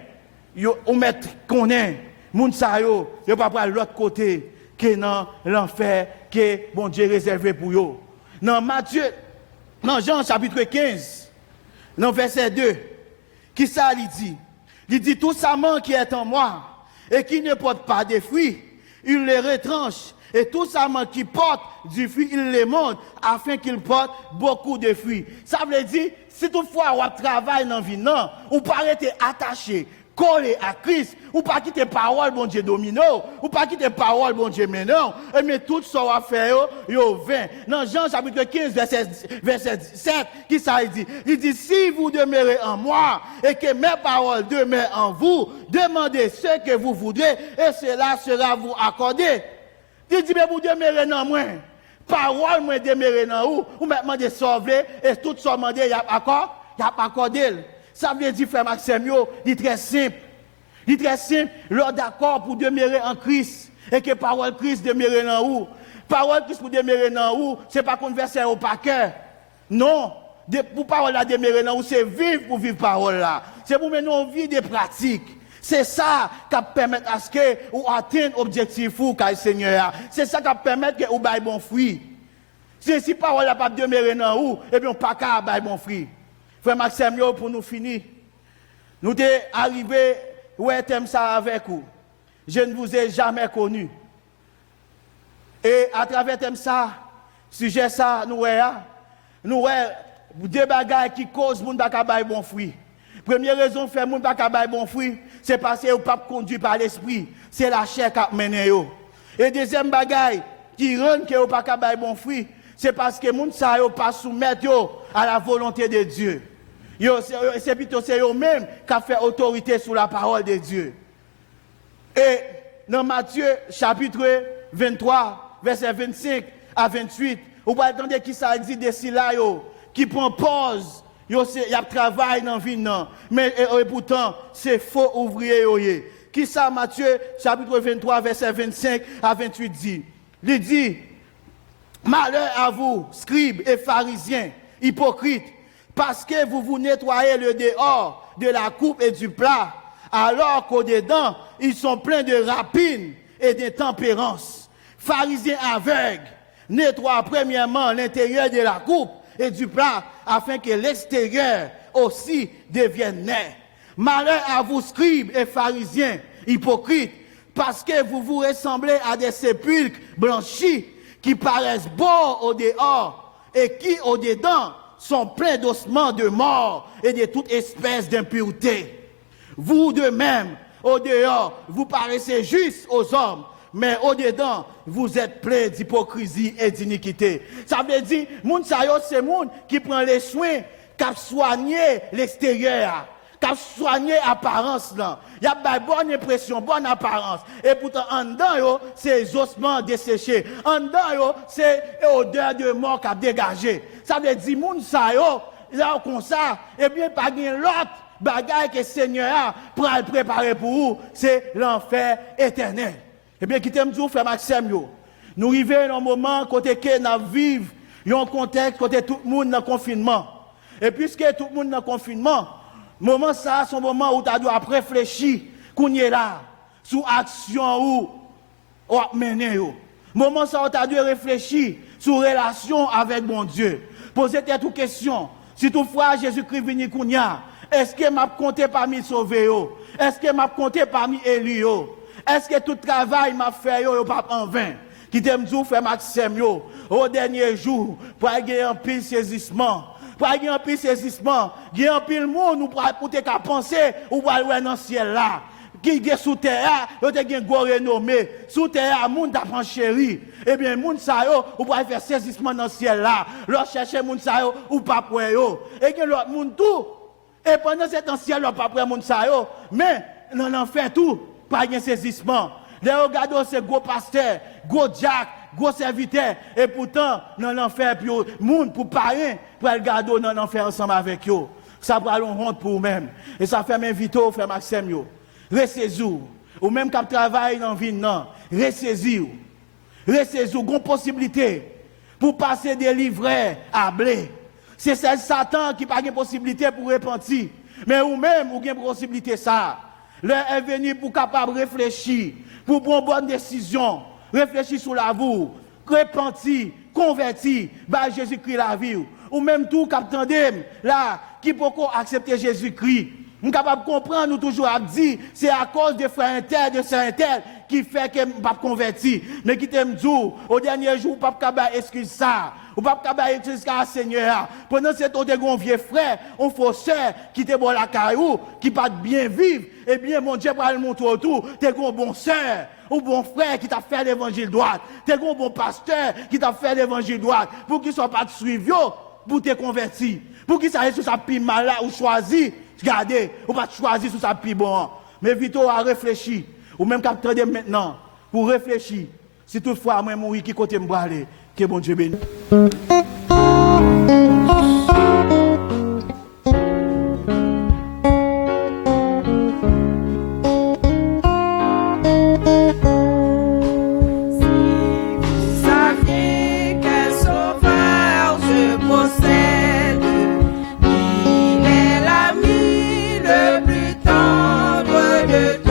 on met connaît, moun sa yo pas pour l'autre côté, que dans l'enfer, que bon Dieu réservé pour yo. Dans Matthieu, dans Jean chapitre 15, dans verset 2, qui ça il dit? Il dit, tout sarment qui est en moi, et qui ne porte pas de fruits, il les retranche. Et tout sarment qui porte du fruit, il les monte afin qu'il porte beaucoup de fruits. Ça veut dire, si toutefois on travaille dans la vie, non, ou pas être attaché, collé à Christ, ou pas quitter parole, bon Dieu domino, ou pas quitter parole, bon Dieu maintenant, mais tout ça va faire, yo 20. Dans Jean chapitre 15, verset 7, qui ça dit? Il dit, si vous demeurez en moi, et que mes paroles demeurent en vous, demandez ce que vous voudrez, et cela sera vous accordé. Il dit, mais vous demeurez dans moi. Parole, moi, demeurez dans vous. Vous me demandez de sauver, et tout ça, il y a accord, il n'y a pas accordé. Ça veut dire, frère Maxime, il est très simple. Il est très simple, l'ordre d'accord pour demeurer en Christ, et que parole Christ demeure dans vous. Parole Christ pour demeurer dans vous, ce n'est pas converser au paquet. Non, pour parole là demeurer dans vous, c'est vivre pour vivre parole là. C'est pour mener une vie de pratique. C'est ça qui permet à ce que vous atteignez l'objectif ou Seigneur. C'est ça qui permet que vous ayez bon fruit. Si parole n'a pas demeuré dans vous, et bien on pas qu'à avoir bon fruit. Frère Maxime, pour nous finir, nous sommes arrivés ouais thème ça avec vous. Je ne vous ai jamais connu. Et à travers thème ça, sujet ça, nous voyons deux bagages qui causent moun pas ka bon fruit. Première raison fait moun pas ka bon fruit, c'est parce que ou pas conduit par l'esprit, c'est la chair qui mène yo. Et deuxième bagage qui rend que ou pas ka bon fruit, c'est parce que moun sa yo pas soumettre yo à la volonté de Dieu. C'est plutôt c'est eux même qui fait autorité sur la parole de Dieu. Et dans Matthieu chapitre 23 verset 25 à 28, vous pouvez entendre qui ça dit de ces là qui prend pause, il y a travail dans la vie, mais pourtant c'est faux ouvrier. Qui ça Matthieu chapitre 23 verset 25 à 28 dit? Il dit, malheur à vous, scribes et pharisiens, hypocrites, parce que vous vous nettoyez le dehors de la coupe et du plat, alors qu'au-dedans, ils sont pleins de rapines et d'intempérance. Pharisiens aveugles, nettoient premièrement l'intérieur de la coupe et du plat, afin que l'extérieur aussi devienne net. Malheur à vous, scribes et pharisiens, hypocrites, parce que vous vous ressemblez à des sépulcres blanchis qui paraissent beaux au dehors et qui au dedans sont pleins d'ossements de mort et de toute espèce d'impureté. Vous de même, au dehors, vous paraissez justes aux hommes, mais au dedans, vous êtes pleins d'hypocrisie et d'iniquité. Ça veut dire, moun sa yo, c'est moun qui prend les soins, qui soigne l'extérieur, qui soigne l'apparence là. Il y a une bonne impression, bonne apparence. Et pourtant, en dedans, c'est ossements desséchés. En dedans, c'est odeur de mort qui a dégagé. Ça veut dire, moun sa yo, là comme ça, et bien, pas l'autre bagaille que le Seigneur pour le préparer pour vous, c'est l'enfer éternel. Eh bien, qui t'aime dire, frère Maxime, nous arrivons dans un moment côté que nous vivons, un contexte côté tout le monde dans le confinement. Et puisque tout le monde dans le confinement, moment ça, c'est un moment où tu dois réfléchir, qu'on est là, sur l'action ou mener. Moment ça, tu dois réfléchir sur la relation avec mon Dieu. Posez-toi toutes questions. Si toutefois Jésus-Christ vient qu'on y a, est-ce que m'a compté parmi les sauvés? Est-ce que m'a compté parmi élus? Est-ce que tout travail m'a fait pas en vain? Qui t'aime dire, frère Maxime, au dernier jour, pour gagner un pile saisissement. Pour gagner un pile saisissement, gagner un pile monde, pour te penser, ou pour aller dans le ciel là. Qui est sous terre, il y a un gros renommé. Sous terre, moun t'a prend chéri. Eh bien, moun sa yo, ou pour faire saisissement dans le ciel là. Leur chercher moun sa yo, ou pas pour yo. Et que l'autre moun tout. Et pendant cet ancien, l'on pas pour moun sa yo. Mais, on en fait tout. Pas de saisissement. Les regardons ces gros pasteurs, gros jack, gros serviteurs. Et pourtant, on en fait pour moun, pour parrain, pour regarder, on en fait ensemble avec eux. Ça va aller honte pour vous-même. Et ça fait m'inviter au frère Maxime yo. Ressaisir. Ou même quand travaille dans la vie, non. Ressaisir. Ressaisir. Une possibilité pour passer des livrets à blé. C'est Satan qui n'a pas de possibilité pour repentir. Mais vous-même, vous avez une possibilité ça. L'heure est venue pour capable réfléchir, pour prendre une bonne décision. Réfléchir sur la vie. Repentir, convertir, bah Jésus-Christ la vie. Ou même tout, capitaine, là, qui peut accepter Jésus-Christ. Nous sommes capables de comprendre, nous toujours à dire, c'est à cause de frères inter, de sœurs inter, qui fait que nous ne pas convertir. Mais qui t'aime dire, au dernier jour, nous ne pouvons pas excuse ça. Nous ne pouvons pas excuser ça, Seigneur. Pendant ce temps, on vieux frère, on faux sœur, qui te bon la caillou, qui pas bien vivre. Eh bien, mon Dieu, pour le montrer autour, tu es un bon sœur, ou bon frère qui t'a fait l'évangile droit. Tu es un bon pasteur qui t'a fait l'évangile droit. Pour qu'il ne soit pas suivi, pour te convertir. Pour qu'il s'arrête sur sa pile mal là, ou choisir. Regardez, ou pas choisir sur sa plus bon. Mais vite à réfléchir. Ou même qu'à attendre maintenant, pour réfléchir. Si toutefois, moi, mon qui côté me aller, que bon Dieu bénisse. De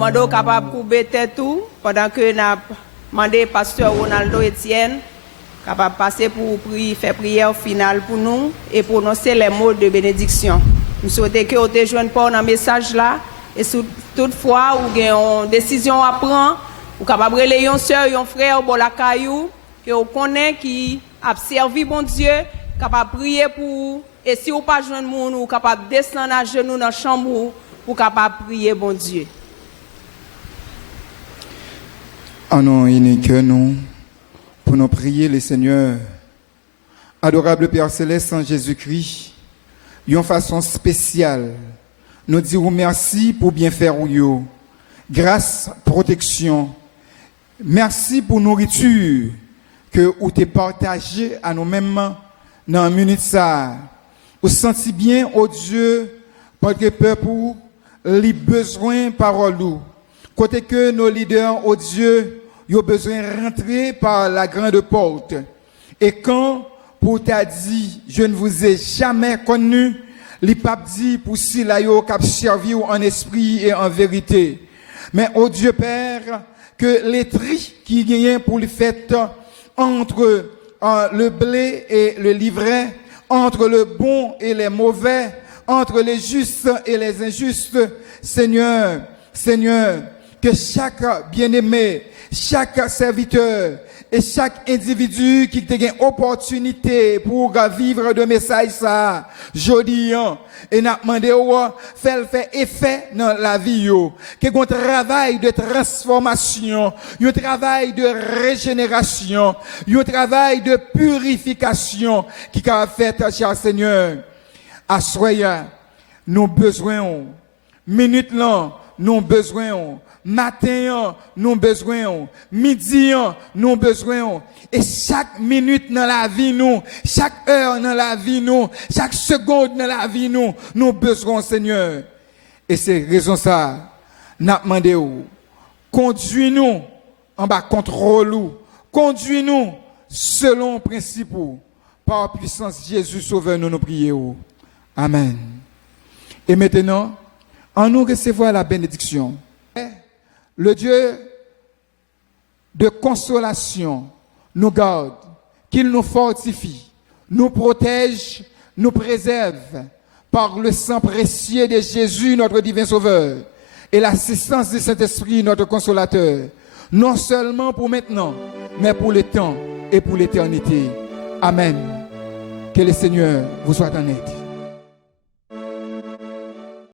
demandons capable de couper tête tout pendant que nous avons demandé pasteur Ronaldo Etienne capable de passer pour faire prière finale pour nous et prononcer les mots de bénédiction. Nous souhaitons que vous te joignent pas dans message là et toutefois vous avez une décision à prendre, vous capable de relayer une soeur, un frère bon la caillou que vous connaissez qui a servi bon Dieu, capable de prier pour vous. Et si vous pas joindre monde, vous capable de descendre à genoux dans la chambre pour capable prier bon Dieu. En nom unique, nous, pour nous prier le Seigneur, adorable Père Céleste en Jésus-Christ, d'une façon spéciale, nous disons merci pour bien faire ou grâce, protection, merci pour nourriture que vous t'es partagé à nous-mêmes dans une minute ça. Vous sentez bien, oh Dieu, votre peuple, les besoins parole nous. Côté que nos leaders, oh Dieu, ils ont besoin de rentrer par la grande porte. Et quand, pour t'a dit, je ne vous ai jamais connu, les papes dit pour si là, yo cap servi en esprit et en vérité. Mais, oh Dieu Père, que les tri qui gagnent pour les fêtes entre le blé et le livret, entre le bon et les mauvais, entre les justes et les injustes, Seigneur, que chaque bien-aimé, chaque serviteur et chaque individu qui a une opportunité pour vivre de message ça, jodi et n'a demandé faire effet dans la vie que un travail de transformation, un travail de régénération, un travail de purification qui a fait cher Seigneur. À soya, nous besoin minute là, nous besoin matin, nous besoin midi, nous besoin et chaque minute dans la vie nous, chaque heure dans la vie nous, chaque seconde dans la vie nous besoin Seigneur. Et c'est raison ça, n'a demandé conduis-nous en bas contrôle, conduis-nous selon principe par puissance Jésus Sauveur nous prions. Amen. Et maintenant, en nous recevoir la bénédiction, le Dieu de consolation nous garde, qu'il nous fortifie, nous protège, nous préserve par le sang précieux de Jésus, notre divin Sauveur, et l'assistance du Saint-Esprit, notre consolateur, non seulement pour maintenant, mais pour le temps et pour l'éternité. Amen. Que le Seigneur vous soit en aide.